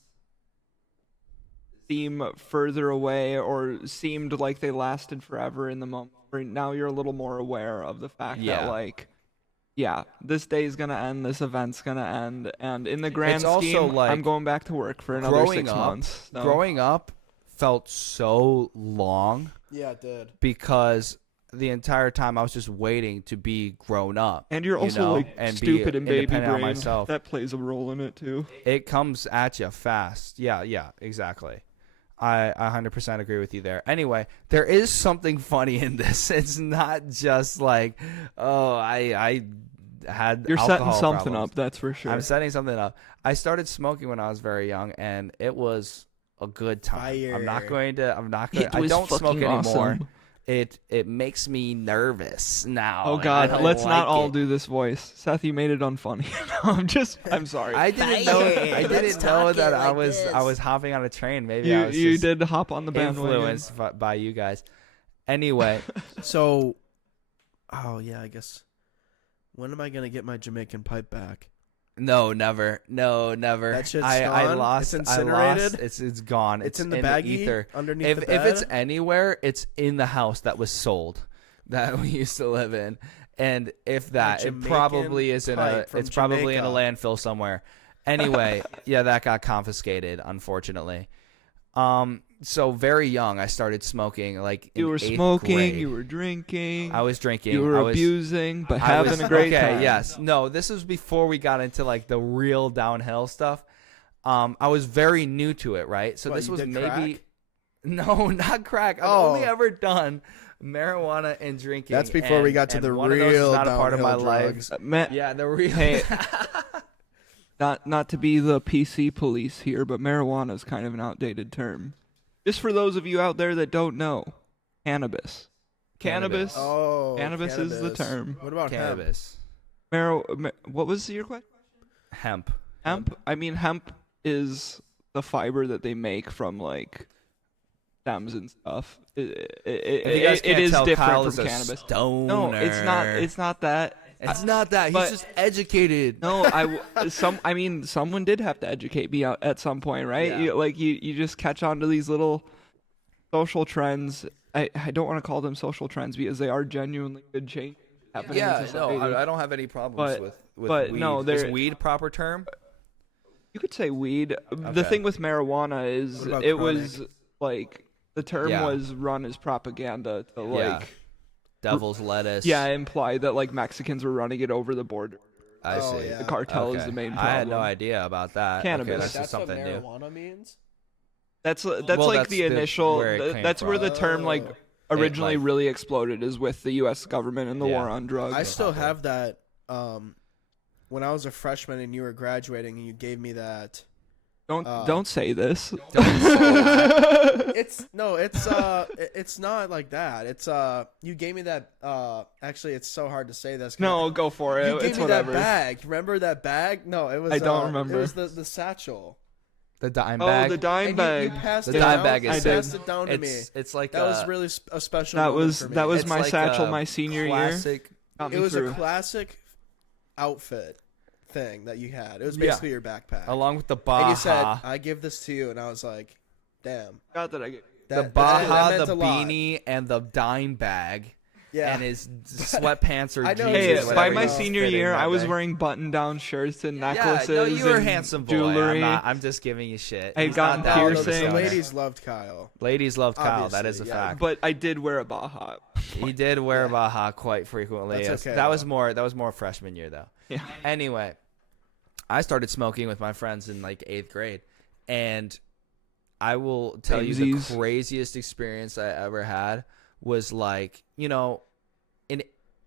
seem further away or seemed like they lasted forever in the moment. Now you're a little more aware of the fact that like, this day's gonna end, this event's gonna end, and in the grand scheme, also like, I'm going back to work for another 6 months. So. Growing up felt so long. Yeah, it did. Because the entire time I was just waiting to be grown up. And you're also and stupid and baby brain. Myself. That plays a role in it too. It comes at you fast. Yeah, exactly. I 100% agree with you there. Anyway, there is something funny in this. It's not just like, I had You're setting something problems. Up, that's for sure. I'm setting something up. I started smoking when I was very young, and it was a good time. Fire. I'm not going to. I don't smoke anymore. Awesome. It makes me nervous now. Oh God, let's not all do this voice. Seth, you made it unfunny. I'm sorry. I didn't know that I was hopping on a train. Maybe I was you did hop on the bandwagon. Influenced by you guys. Anyway, so I guess when am I gonna get my Jamaican pipe back? No, never. That shit's gone? I lost. It's incinerated. It's gone. It's in the baggie the ether. Underneath the bed. If it's anywhere, it's in the house that was sold that we used to live in. And if that, it probably is in a. It's probably in a landfill somewhere. Anyway, that got confiscated, unfortunately. So very young, I started smoking. Like you were smoking, grade. You were drinking. I was drinking. You were abusing, but having a great time. Yes. No, this was before we got into like the real downhill stuff. I was very new to it, right? So this was maybe crack? No, not crack. I've only ever done marijuana and drinking. That's before we got to the real downhill part of my drugs. Life. The real. Hey, not to be the PC police here, but marijuana is kind of an outdated term. Just for those of you out there that don't know, cannabis. Cannabis. Oh, cannabis is the term. What about cannabis? What was your question? Hemp. Hemp. I mean, hemp is the fiber that they make from like stems and stuff. It is different Kyle from cannabis. Stoner. No, it's not. It's not that. It's not that. He's just educated. No, someone did have to educate me at some point, right? Yeah. You just catch on to these little social trends. I don't want to call them social trends because they are genuinely good change happening in society. No, I don't have any problems with but weed. No, is weed proper term? You could say weed. Okay. The thing with marijuana is it chronic? Was like the term was run as propaganda to like devil's lettuce. Yeah, imply that like Mexicans were running it over the border. I see. Yeah. The cartel is the main problem. I had no idea about that. Cannabis. Okay, that's just what something new. marijuana means? That's the initial. That's where the term like originally really exploded is with the U.S. government and the war on drugs. I still have that. When I was a freshman and you were graduating, and you gave me that. Don't say this. It's not like that. It's you gave me that. Actually, it's so hard to say this. No, go for it. You gave it's me whatever. that bag. Remember that bag? No, it was. I don't remember. It was the satchel. The dime bag. Oh, the dime bag. You passed the it dime down. bag is. You passed it down to me. It's like that was really a special. That moment was for me. that was It's my like satchel a my senior classic, year. It was a classic outfit thing that you had. It was basically your backpack, along with the Baja. And you said, "I give this to you," and I was like, "Damn." Got that I get. The Baja, the beanie, and the dime bag. and his sweatpants or jeans. Hey, or by my senior year, I was wearing button-down shirts and necklaces. Yeah, no, you were a and handsome boy. jewelry. I'm just giving you shit. I got piercings. The ladies loved Kyle. Ladies loved Kyle. Obviously, that is a fact. But I did wear a Baja. He did wear a Baja quite frequently. That's okay, that was more freshman year though. Yeah. Anyway, I started smoking with my friends in like 8th grade, and I will tell you the craziest experience I ever had was like, in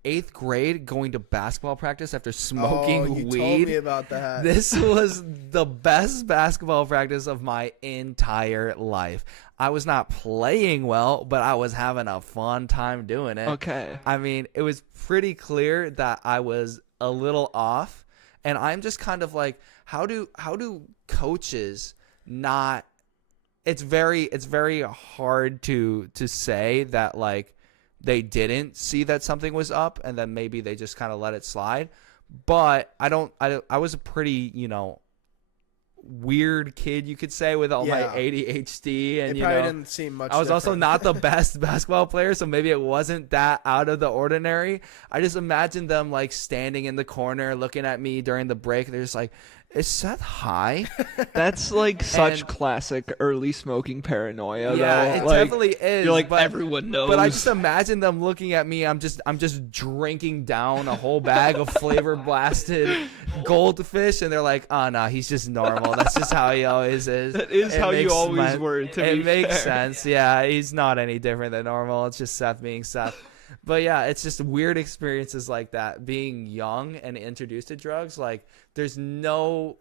8th grade going to basketball practice after smoking you weed. Told me about that. This was the best basketball practice of my entire life. I was not playing well, but I was having a fun time doing it. Okay. I mean, it was pretty clear that I was a little off, and I'm just kind of like, how do coaches not? It's very hard to say that like they didn't see that something was up, and then maybe they just kind of let it slide. But I was a pretty weird kid, you could say, with all my ADHD, and it probably didn't seem much. I was also not the best basketball player, so maybe it wasn't that out of the ordinary. I just imagine them like standing in the corner looking at me during the break. They're just like, is Seth high? That's like such classic early smoking paranoia. Yeah, though. it definitely is. You're like, everyone knows. But I just imagine them looking at me. I'm just drinking down a whole bag of flavor blasted goldfish, and they're like, oh no, he's just normal. That's just how he always is. That is how you always were. It makes sense. Yeah, he's not any different than normal. It's just Seth being Seth. But yeah, it's just weird experiences like that. Being young and introduced to drugs, like there's no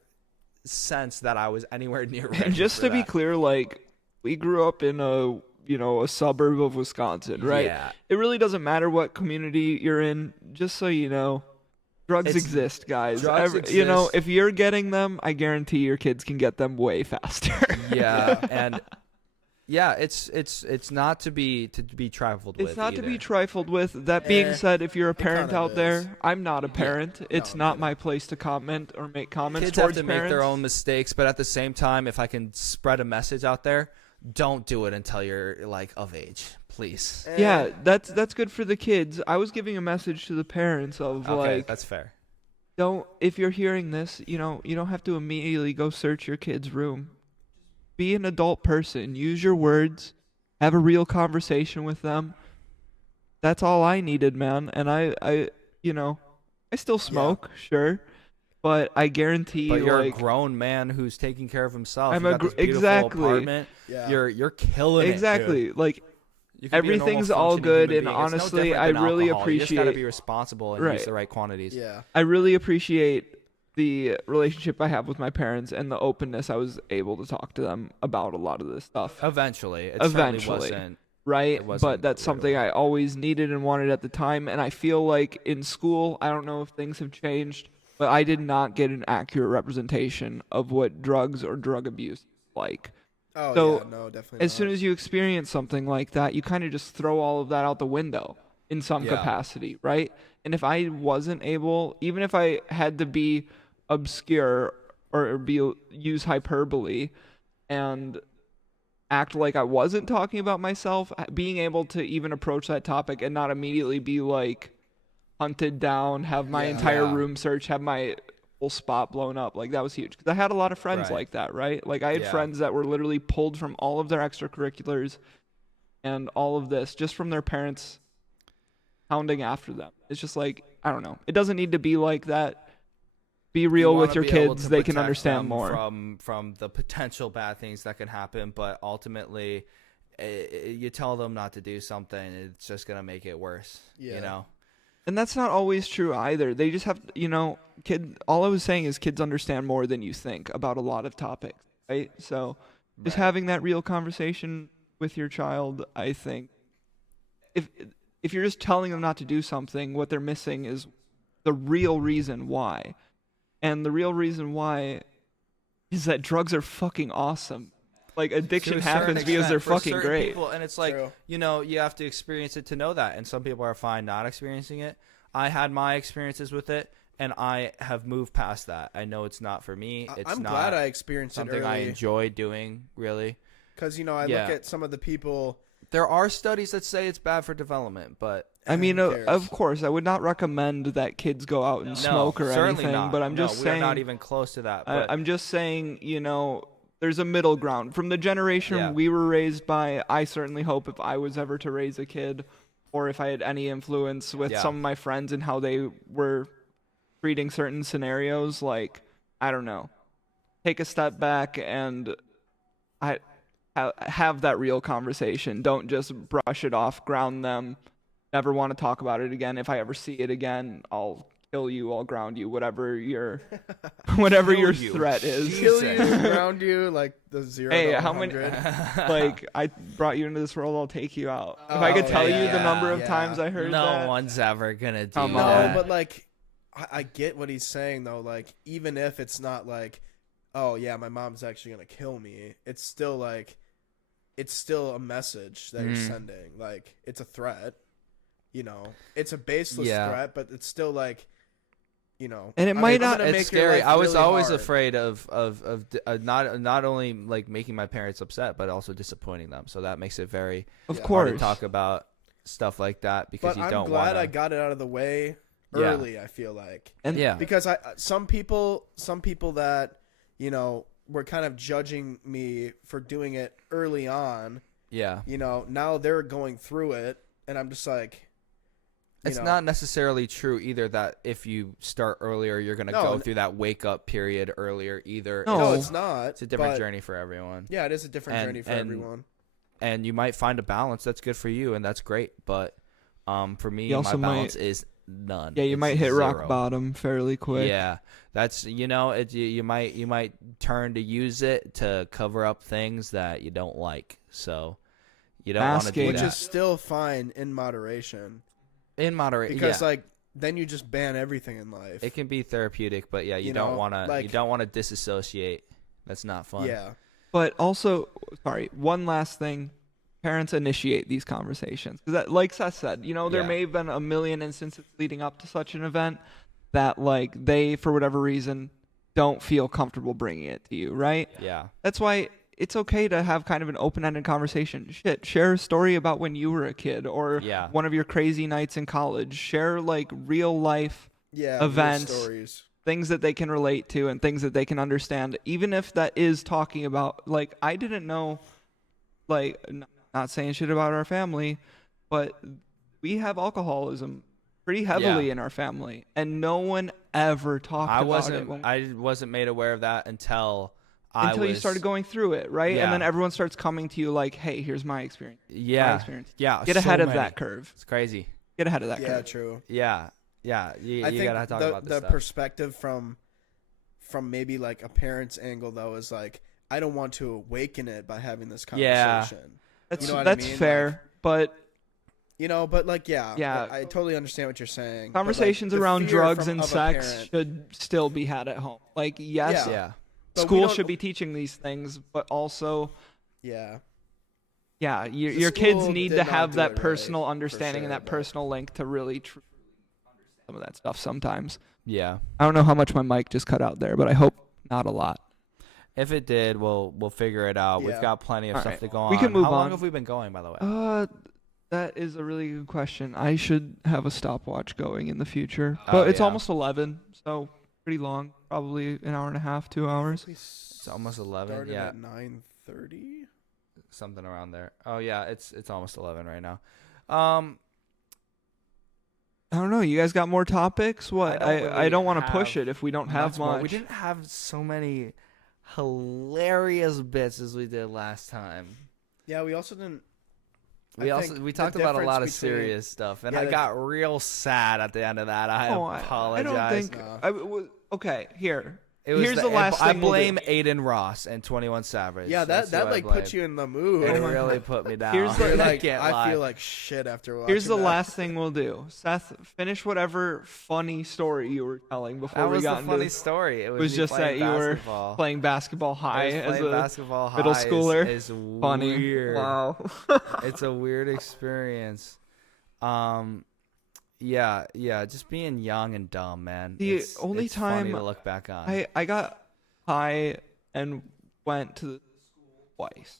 sense that I was anywhere near ready. And just for to be that. clear, like we grew up in a suburb of Wisconsin, right? Yeah. It really doesn't matter what community you're in. Just so you know, drugs exist, guys. Drugs exist. If you're getting them, I guarantee your kids can get them way faster. Yeah, and. Yeah, it's not to be trifled with. It's not either. to be trifled with. That being said, if you're a parent out there, I'm not a parent. It's not my place to comment or make comments Kids towards have to parents. make their own mistakes, but at the same time, if I can spread a message out there, don't do it until you're like of age, please. Yeah, that's good for the kids. I was giving a message to the parents of okay, that's fair. If you're hearing this, you don't have to immediately go search your kid's room. Be an adult person. Use your words. Have a real conversation with them. That's all I needed, man. And I still smoke, sure, but I guarantee. But you're a grown man who's taking care of himself. I'm you got this beautiful apartment. Yeah. You're killing it. Exactly. Dude. Like You can be a everything's normal all functioning good, human and being. It's no honestly, different I than really alcohol. appreciate. You just gotta be responsible and use the right quantities. Yeah. I really appreciate the relationship I have with my parents and the openness I was able to talk to them about a lot of this stuff. Eventually. It wasn't, right? it wasn't But that's something I always needed and wanted at the time. And I feel like in school, I don't know if things have changed, but I did not get an accurate representation of what drugs or drug abuse is like. Oh, so yeah, no, definitely as soon as you experience something like that, you kind of just throw all of that out the window in some capacity, right? And if I wasn't able, even if I had to be obscure or use hyperbole and act like I wasn't talking about myself, being able to even approach that topic and not immediately be like hunted down, have my entire room searched, have my whole spot blown up, like that was huge. Because I had a lot of friends like that, right? Like I had friends that were literally pulled from all of their extracurriculars and all of this just from their parents hounding after them. It's just like, I don't know. It doesn't need to be like that. Be real with your kids. They can understand more. From the potential bad things that can happen, but ultimately, you tell them not to do something, it's just going to make it worse, you know? And that's not always true either. They just have, all I was saying is kids understand more than you think about a lot of topics, right? So just having that real conversation with your child, I think, if you're just telling them not to do something, what they're missing is the real reason why. And the real reason why is that drugs are fucking awesome. Like, addiction happens because they're fucking great. People, and it's like, you have to experience it to know that. And some people are fine not experiencing it. I had my experiences with it, and I have moved past that. I know it's not for me. I'm glad I experienced something it early. I enjoy doing, really. Because, I look at some of the people There are studies that say it's bad for development, but I mean, of course, I would not recommend that kids go out and smoke or anything. Not. But I'm just saying, we're not even close to that. But I'm just saying, there's a middle ground. From the generation we were raised by, I certainly hope if I was ever to raise a kid, or if I had any influence with some of my friends and how they were treating certain scenarios, like, I don't know, take a step back and have that real conversation. Don't just brush it off, ground them, never want to talk about it again. If I ever see it again, I'll kill you, I'll ground you, whatever your threat is. Kill you, ground you, like the 0 to 100. How many? Like, I brought you into this world, I'll take you out. If I could tell you the number of times I heard that. No one's ever gonna do that. No, but like, I get what he's saying though. Like, even if it's not like, oh yeah, my mom's actually gonna kill me, it's still like, it's still a message that you're sending. Like, it's a threat. It's a baseless threat, but it's still like, and it might not. It's scary. I was always afraid of not only like making my parents upset, but also disappointing them. So that makes it very hard to talk about stuff like that because you don't want. I'm glad I got it out of the way early. I feel like, because some people that were kind of judging me for doing it early on. Yeah. Now they're going through it, and I'm just like. It's not necessarily true either that if you start earlier, you're going to go through that wake-up period earlier either. No, it's not. It's a different journey for everyone. Yeah, it is a different journey for everyone. And you might find a balance that's good for you, and that's great. But for me, my balance is none. Yeah, you might hit rock bottom fairly quick. Yeah, that's you might turn to use it to cover up things that you don't like. So you don't want to do that. Which is still fine in moderation. In moderation, because like then you just ban everything in life. It can be therapeutic, but you don't want to. You don't want to disassociate. That's not fun. Yeah. But also, one last thing: parents initiate these conversations because, like Seth said, there may have been a million instances leading up to such an event that, like, they, for whatever reason, don't feel comfortable bringing it to you, right? Yeah. That's why it's okay to have kind of an open-ended conversation. Share a story about when you were a kid or one of your crazy nights in college. Share like real life events, stories, things that they can relate to and things that they can understand. Even if that is talking about, like, I didn't know, like, not saying shit about our family, but we have alcoholism pretty heavily in our family, and no one ever talked about it. I wasn't made aware of that until you started going through it, right? And then everyone starts coming to you like, hey, here's my experience. Yeah. Get ahead of that curve. It's crazy. Get ahead of that curve. Yeah, true. Yeah. You gotta talk about this the stuff. perspective from maybe like a parent's angle though is like, I don't want to awaken it by having this conversation. That's I mean? fair, but but like I totally understand what you're saying. Conversations around drugs and sex should still be had at home. Like, yes. Yeah. School should be teaching these things, but also, your kids need to have that personal understanding and that personal link to really understand some of that stuff sometimes. Yeah. I don't know how much my mic just cut out there, but I hope not a lot. If it did, we'll figure it out. We've got plenty of stuff to go on. We can move on. How long have we been going, by the way? That is a really good question. I should have a stopwatch going in the future, but it's almost 11, so pretty long. Probably an hour and a half, 2 hours. It's almost 11. Started yeah. at 9:30. Something around there. Oh yeah, it's almost 11 right now. I don't know. You guys got more topics? What? I don't want to push it if we don't have much. We didn't have so many hilarious bits as we did last time. Yeah, we also didn't. We talked about a lot of serious stuff, and I got real sad at the end of that. I apologize. I don't think. Okay, here. Here's the last thing. I blame Aiden Ross and 21 Savage. Yeah, that like put you in the mood. It really put me down. Here's the, I feel like shit after watching. Here's the last thing we'll do. Seth, finish whatever funny story you were telling before we got into this. That was the funny story. It was just that you were playing basketball high as a middle schooler. Is funny. Weird. Wow. It's a weird experience. Yeah, just being young and dumb, man. The only time funny to look back on. I got high and went to the school twice.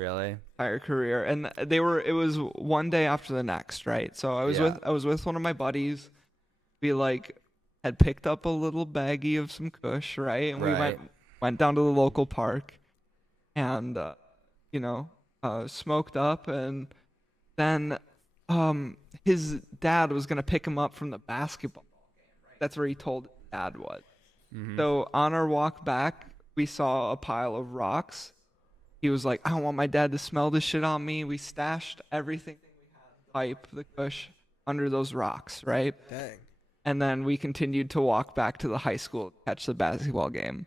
Really? Entire career, and it was one day after the next, right? So I was with one of my buddies. We like had picked up a little baggie of some kush, right? And we went down to the local park and smoked up, and then his dad was gonna pick him up from the basketball game. That's where he told his dad was. Mm-hmm. So on our walk back, we saw a pile of rocks. He was like, I don't want my dad to smell this shit on me. We stashed everything we had, pipe, the kush, under those rocks, right? Dang. And then we continued to walk back to the high school to catch the basketball game.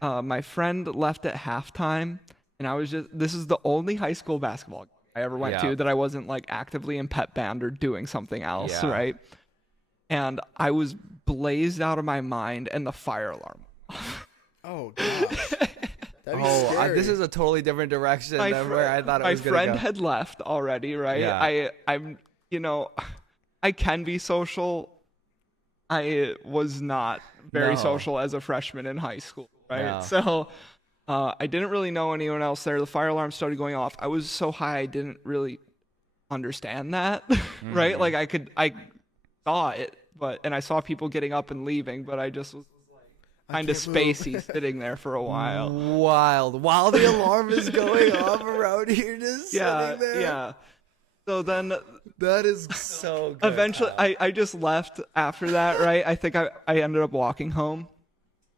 My friend left at halftime, and this is the only high school basketball game I ever went to that I wasn't like actively in pep band or doing something else, right? And I was blazed out of my mind, and the fire alarm. Oh, gosh. This is a totally different direction than where I thought it was going to go. My friend had left already, right? Yeah. I can be social. I was not very social as a freshman in high school, right? No. So I didn't really know anyone else there. The fire alarm started going off. I was so high I didn't really understand that, right? Like I saw it, and I saw people getting up and leaving, but I just was kind of spacey sitting there for a while. Wild. While the alarm is going off around here, just sitting there. Yeah. So then that is so good. Eventually, I just left after that, right? I think I ended up walking home.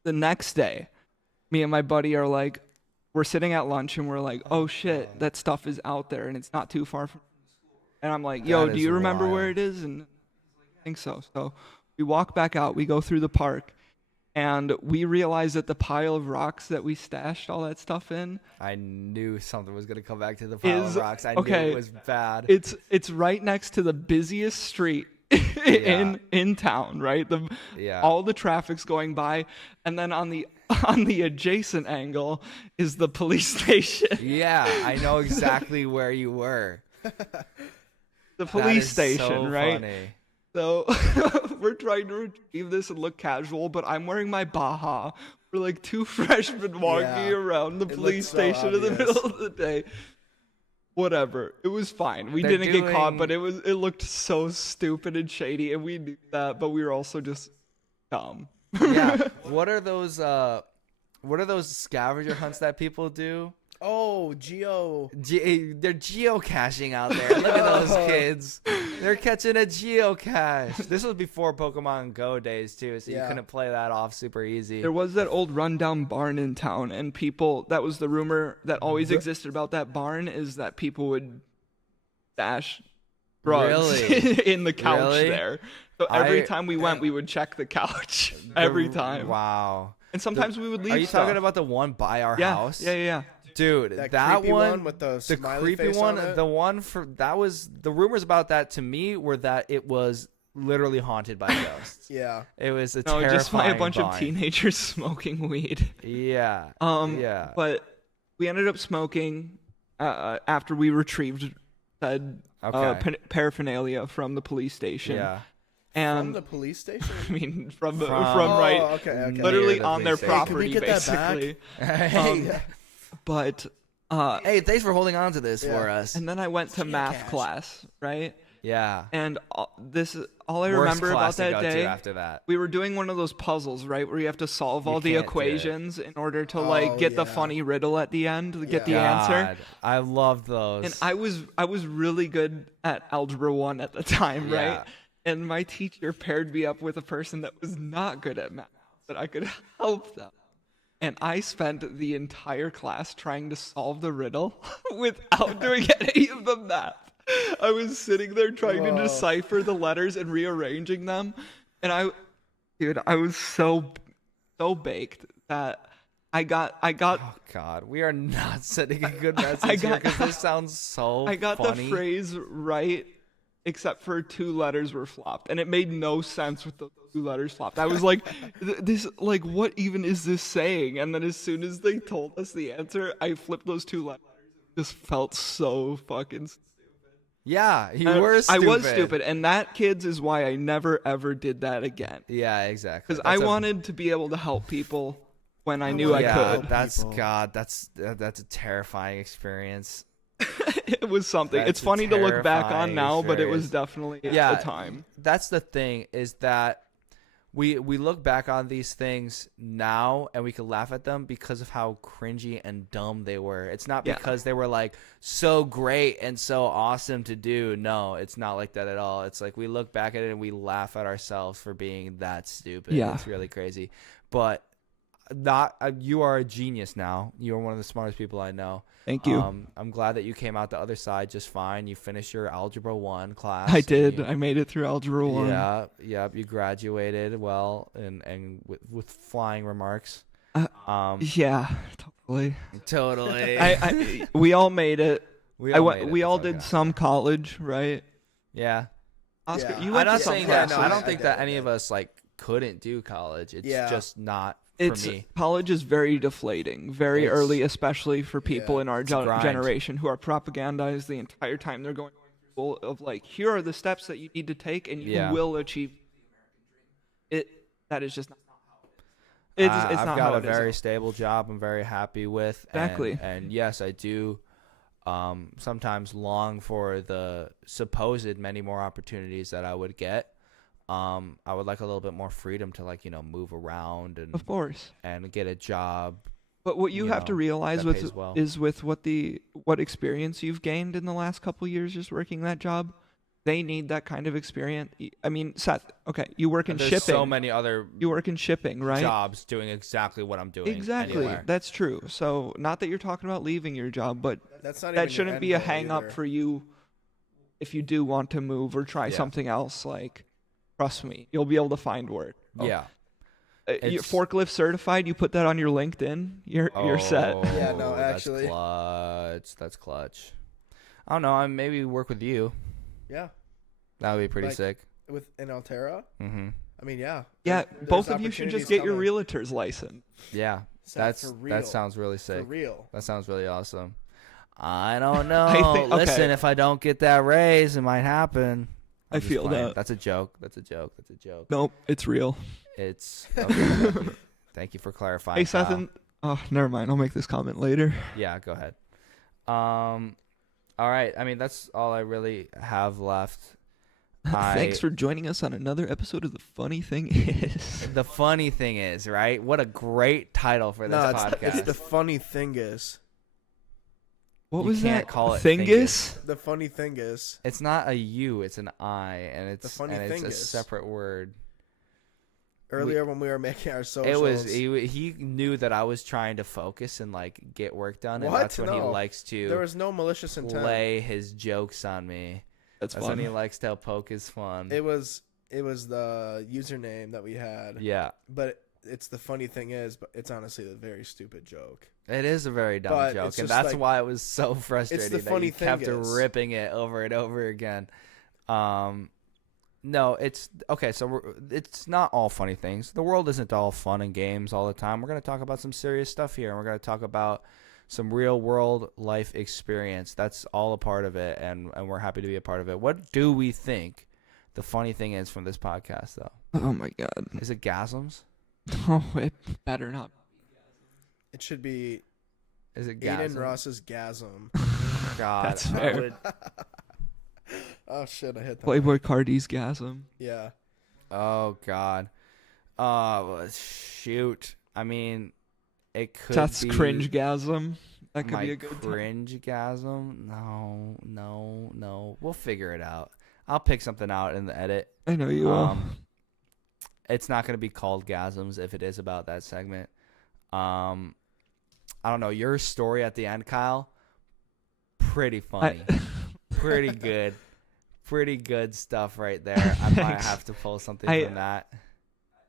The next day, me and my buddy are like, we're sitting at lunch and we're like, oh shit, that stuff is out there and it's not too far from school. And I'm like, yo, do you remember where it is? And I think so. So we walk back out, we go through the park. And we realized that the pile of rocks that we stashed all that stuff in. I knew something was going to come back to the pile of rocks. I knew it was bad. It's right next to the busiest street in town, right? All the traffic's going by, and then on the adjacent angle is the police station. Yeah, I know exactly where you were. The police station, so right? Funny. So we're trying to retrieve this and look casual, but I'm wearing my Baja. We're like two freshmen walking around the police station in the middle of the day. Whatever. It was fine. We didn't get caught, but it looked so stupid and shady, and we knew that, but we were also just dumb. Yeah. What are those scavenger hunts that people do? Oh, they're geocaching out there. Look at those kids. They're catching a geocache. This was before Pokemon Go days, too, so you couldn't play that off super easy. There was that old rundown barn in town, and that was the rumor that always existed about that barn, is that people would stash drugs in the couch there. So every time we went, we would check the couch. Every time. Wow. And sometimes we would leave Are you stuff. talking about the one by our house? Yeah. Dude, that one with the creepy one, the one the rumors about that to me were that it was literally haunted by ghosts. Yeah. It was a terrifying just by a bunch barn. of teenagers smoking weed. Yeah. Yeah. But we ended up smoking after we retrieved said paraphernalia from the police station. Yeah. And from the police station? I mean, from right, literally on their property, can we get basically. That back? But hey, thanks for holding on to this for us. And then I went to math class, right? Yeah. And this is all I remember about that day. After that, we were doing one of those puzzles, right, where you have to solve all the equations in order to get the funny riddle at the end, to get the answer. I loved those. And I was really good at Algebra 1 at the time, right? And my teacher paired me up with a person that was not good at math, that I could help them. And I spent the entire class trying to solve the riddle without doing any of the math. I was sitting there trying to decipher the letters and rearranging them. And I was so baked that I got. Oh God, we are not sending a good message here because this sounds so funny. I got the phrase right, except for 2 letters were flopped, and it made no sense with the 2 letters flopped. I was like, what even is this saying? And then as soon as they told us the answer, I flipped those 2 letters. It just felt so fucking stupid. Yeah, you were stupid. I was stupid, and that, kids, is why I never, ever did that again. Yeah, exactly. Because I wanted to be able to help people when I knew I could. That's a terrifying experience. It was something. It's funny to look back on now, but it was definitely a time. That's the thing, is that we look back on these things now and we can laugh at them because of how cringy and dumb they were. It's not because they were like so great and so awesome to do. No, it's not like that at all. It's like we look back at it and we laugh at ourselves for being that stupid. Yeah. It's really crazy. But you are a genius now. You are one of the smartest people I know. Thank you. I'm glad that you came out the other side just fine. You finished your Algebra 1 class. I did. I made it through Algebra 1. Yeah. You graduated well and with flying remarks. Yeah, totally. Totally. We all made it. We all okay. did some college, right? Yeah. Oscar, Yeah. you went I'm not to some saying that. classes. I don't think that any of us like couldn't do college. It's just not for me. College is very deflating, very early, especially for people in our grind. generation who are propagandized the entire time they're going through school of like, here are the steps that you need to take and you will achieve the American dream. That is just not how it is. It's I've not got how a it is. very stable job I'm very happy with. Exactly. And yes, I do sometimes long for the supposed many more opportunities that I would get. I would like a little bit more freedom to move around and of course and get a job. But what you have to realize is with what experience you've gained in the last couple years just working that job, they need that kind of experience. I mean, Seth, okay, you work in shipping. So many other you work in shipping, right? Jobs doing exactly what I'm doing. Exactly, anywhere. That's true. So not that you're talking about leaving your job, but that shouldn't be a hang up for you if you do want to move or try something else. Like, trust me, you'll be able to find work. Yeah. You're forklift certified. You put that on your LinkedIn. You're set. Yeah, no, actually, that's clutch. I don't know. I maybe work with you. Yeah, that would be pretty sick. In Altera. Mm-hmm. I mean, yeah. Yeah, both of you should just get your realtor's license. Yeah, that sounds really sick. For real. That sounds really awesome. I don't know. Listen, if I don't get that raise, it might happen. I feel that. That's a joke. Nope, it's real. It's okay. Thank you for clarifying. Hey, Seth. Oh, never mind. I'll make this comment later. Yeah, go ahead. All right. I mean, that's all I really have left. Thanks for joining us on another episode of The Funny Thing Is. The Funny Thing Is, right? What a great title for this podcast. It's The Funny Thing Is. What was that? You can't call it Thingus? The Funny Thing Is. It's not a U, it's an I, and it's it's a separate word. Earlier when we were making our socials, he knew that I was trying to focus and get work done, and that's when he likes to. There was no malicious intent. Play his jokes on me. That's fun. When he likes to poke his fun. It was the username that we had. Yeah, but it's The Funny Thing Is, but it's honestly a very stupid joke. It is a very dumb joke, and that's why it was so frustrating. It's the funny thing kept ripping it over and over again. No, it's okay. So it's not all funny things. The world isn't all fun and games all the time. We're going to talk about some serious stuff here, and we're going to talk about some real world life experience. That's all a part of it, and we're happy to be a part of it. What do we think the funny thing is from this podcast, though? Oh my God! Is it Gasms? Oh, it better not. It should be. Is it Gasm? Aiden Ross's Gasm? God, that's fair. Oh shit! I hit that. Playboi Carti's Gasm. Yeah. Oh God. Shoot. I mean, it could That's be cringe gasm. That could be a good cringe gasm. No. We'll figure it out. I'll pick something out in the edit. I know you will. It's not going to be called Gasms if it is about that segment. I don't know. Your story at the end, Kyle, pretty funny. Pretty good. Pretty good stuff right there. I might have to pull something from that.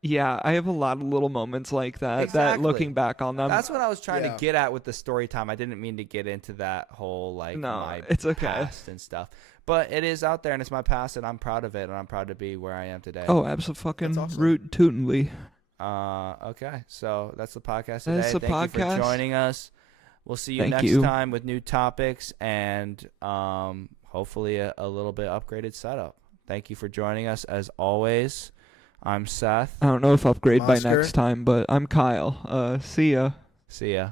Yeah, I have a lot of little moments like that. Exactly. That looking back on them. That's what I was trying to get at with the story time. I didn't mean to get into that whole my it's okay. past and stuff. But it is out there, and it's my past, and I'm proud of it, and I'm proud to be where I am today. Oh, absolutely. Okay, so that's the podcast today. That's the Thank podcast. you for joining us. We'll see you next time with new topics and hopefully a little bit upgraded setup. Thank you for joining us as always. I'm Seth. I don't know if upgrade by Oscar. next time, but I'm Kyle. See ya. See ya.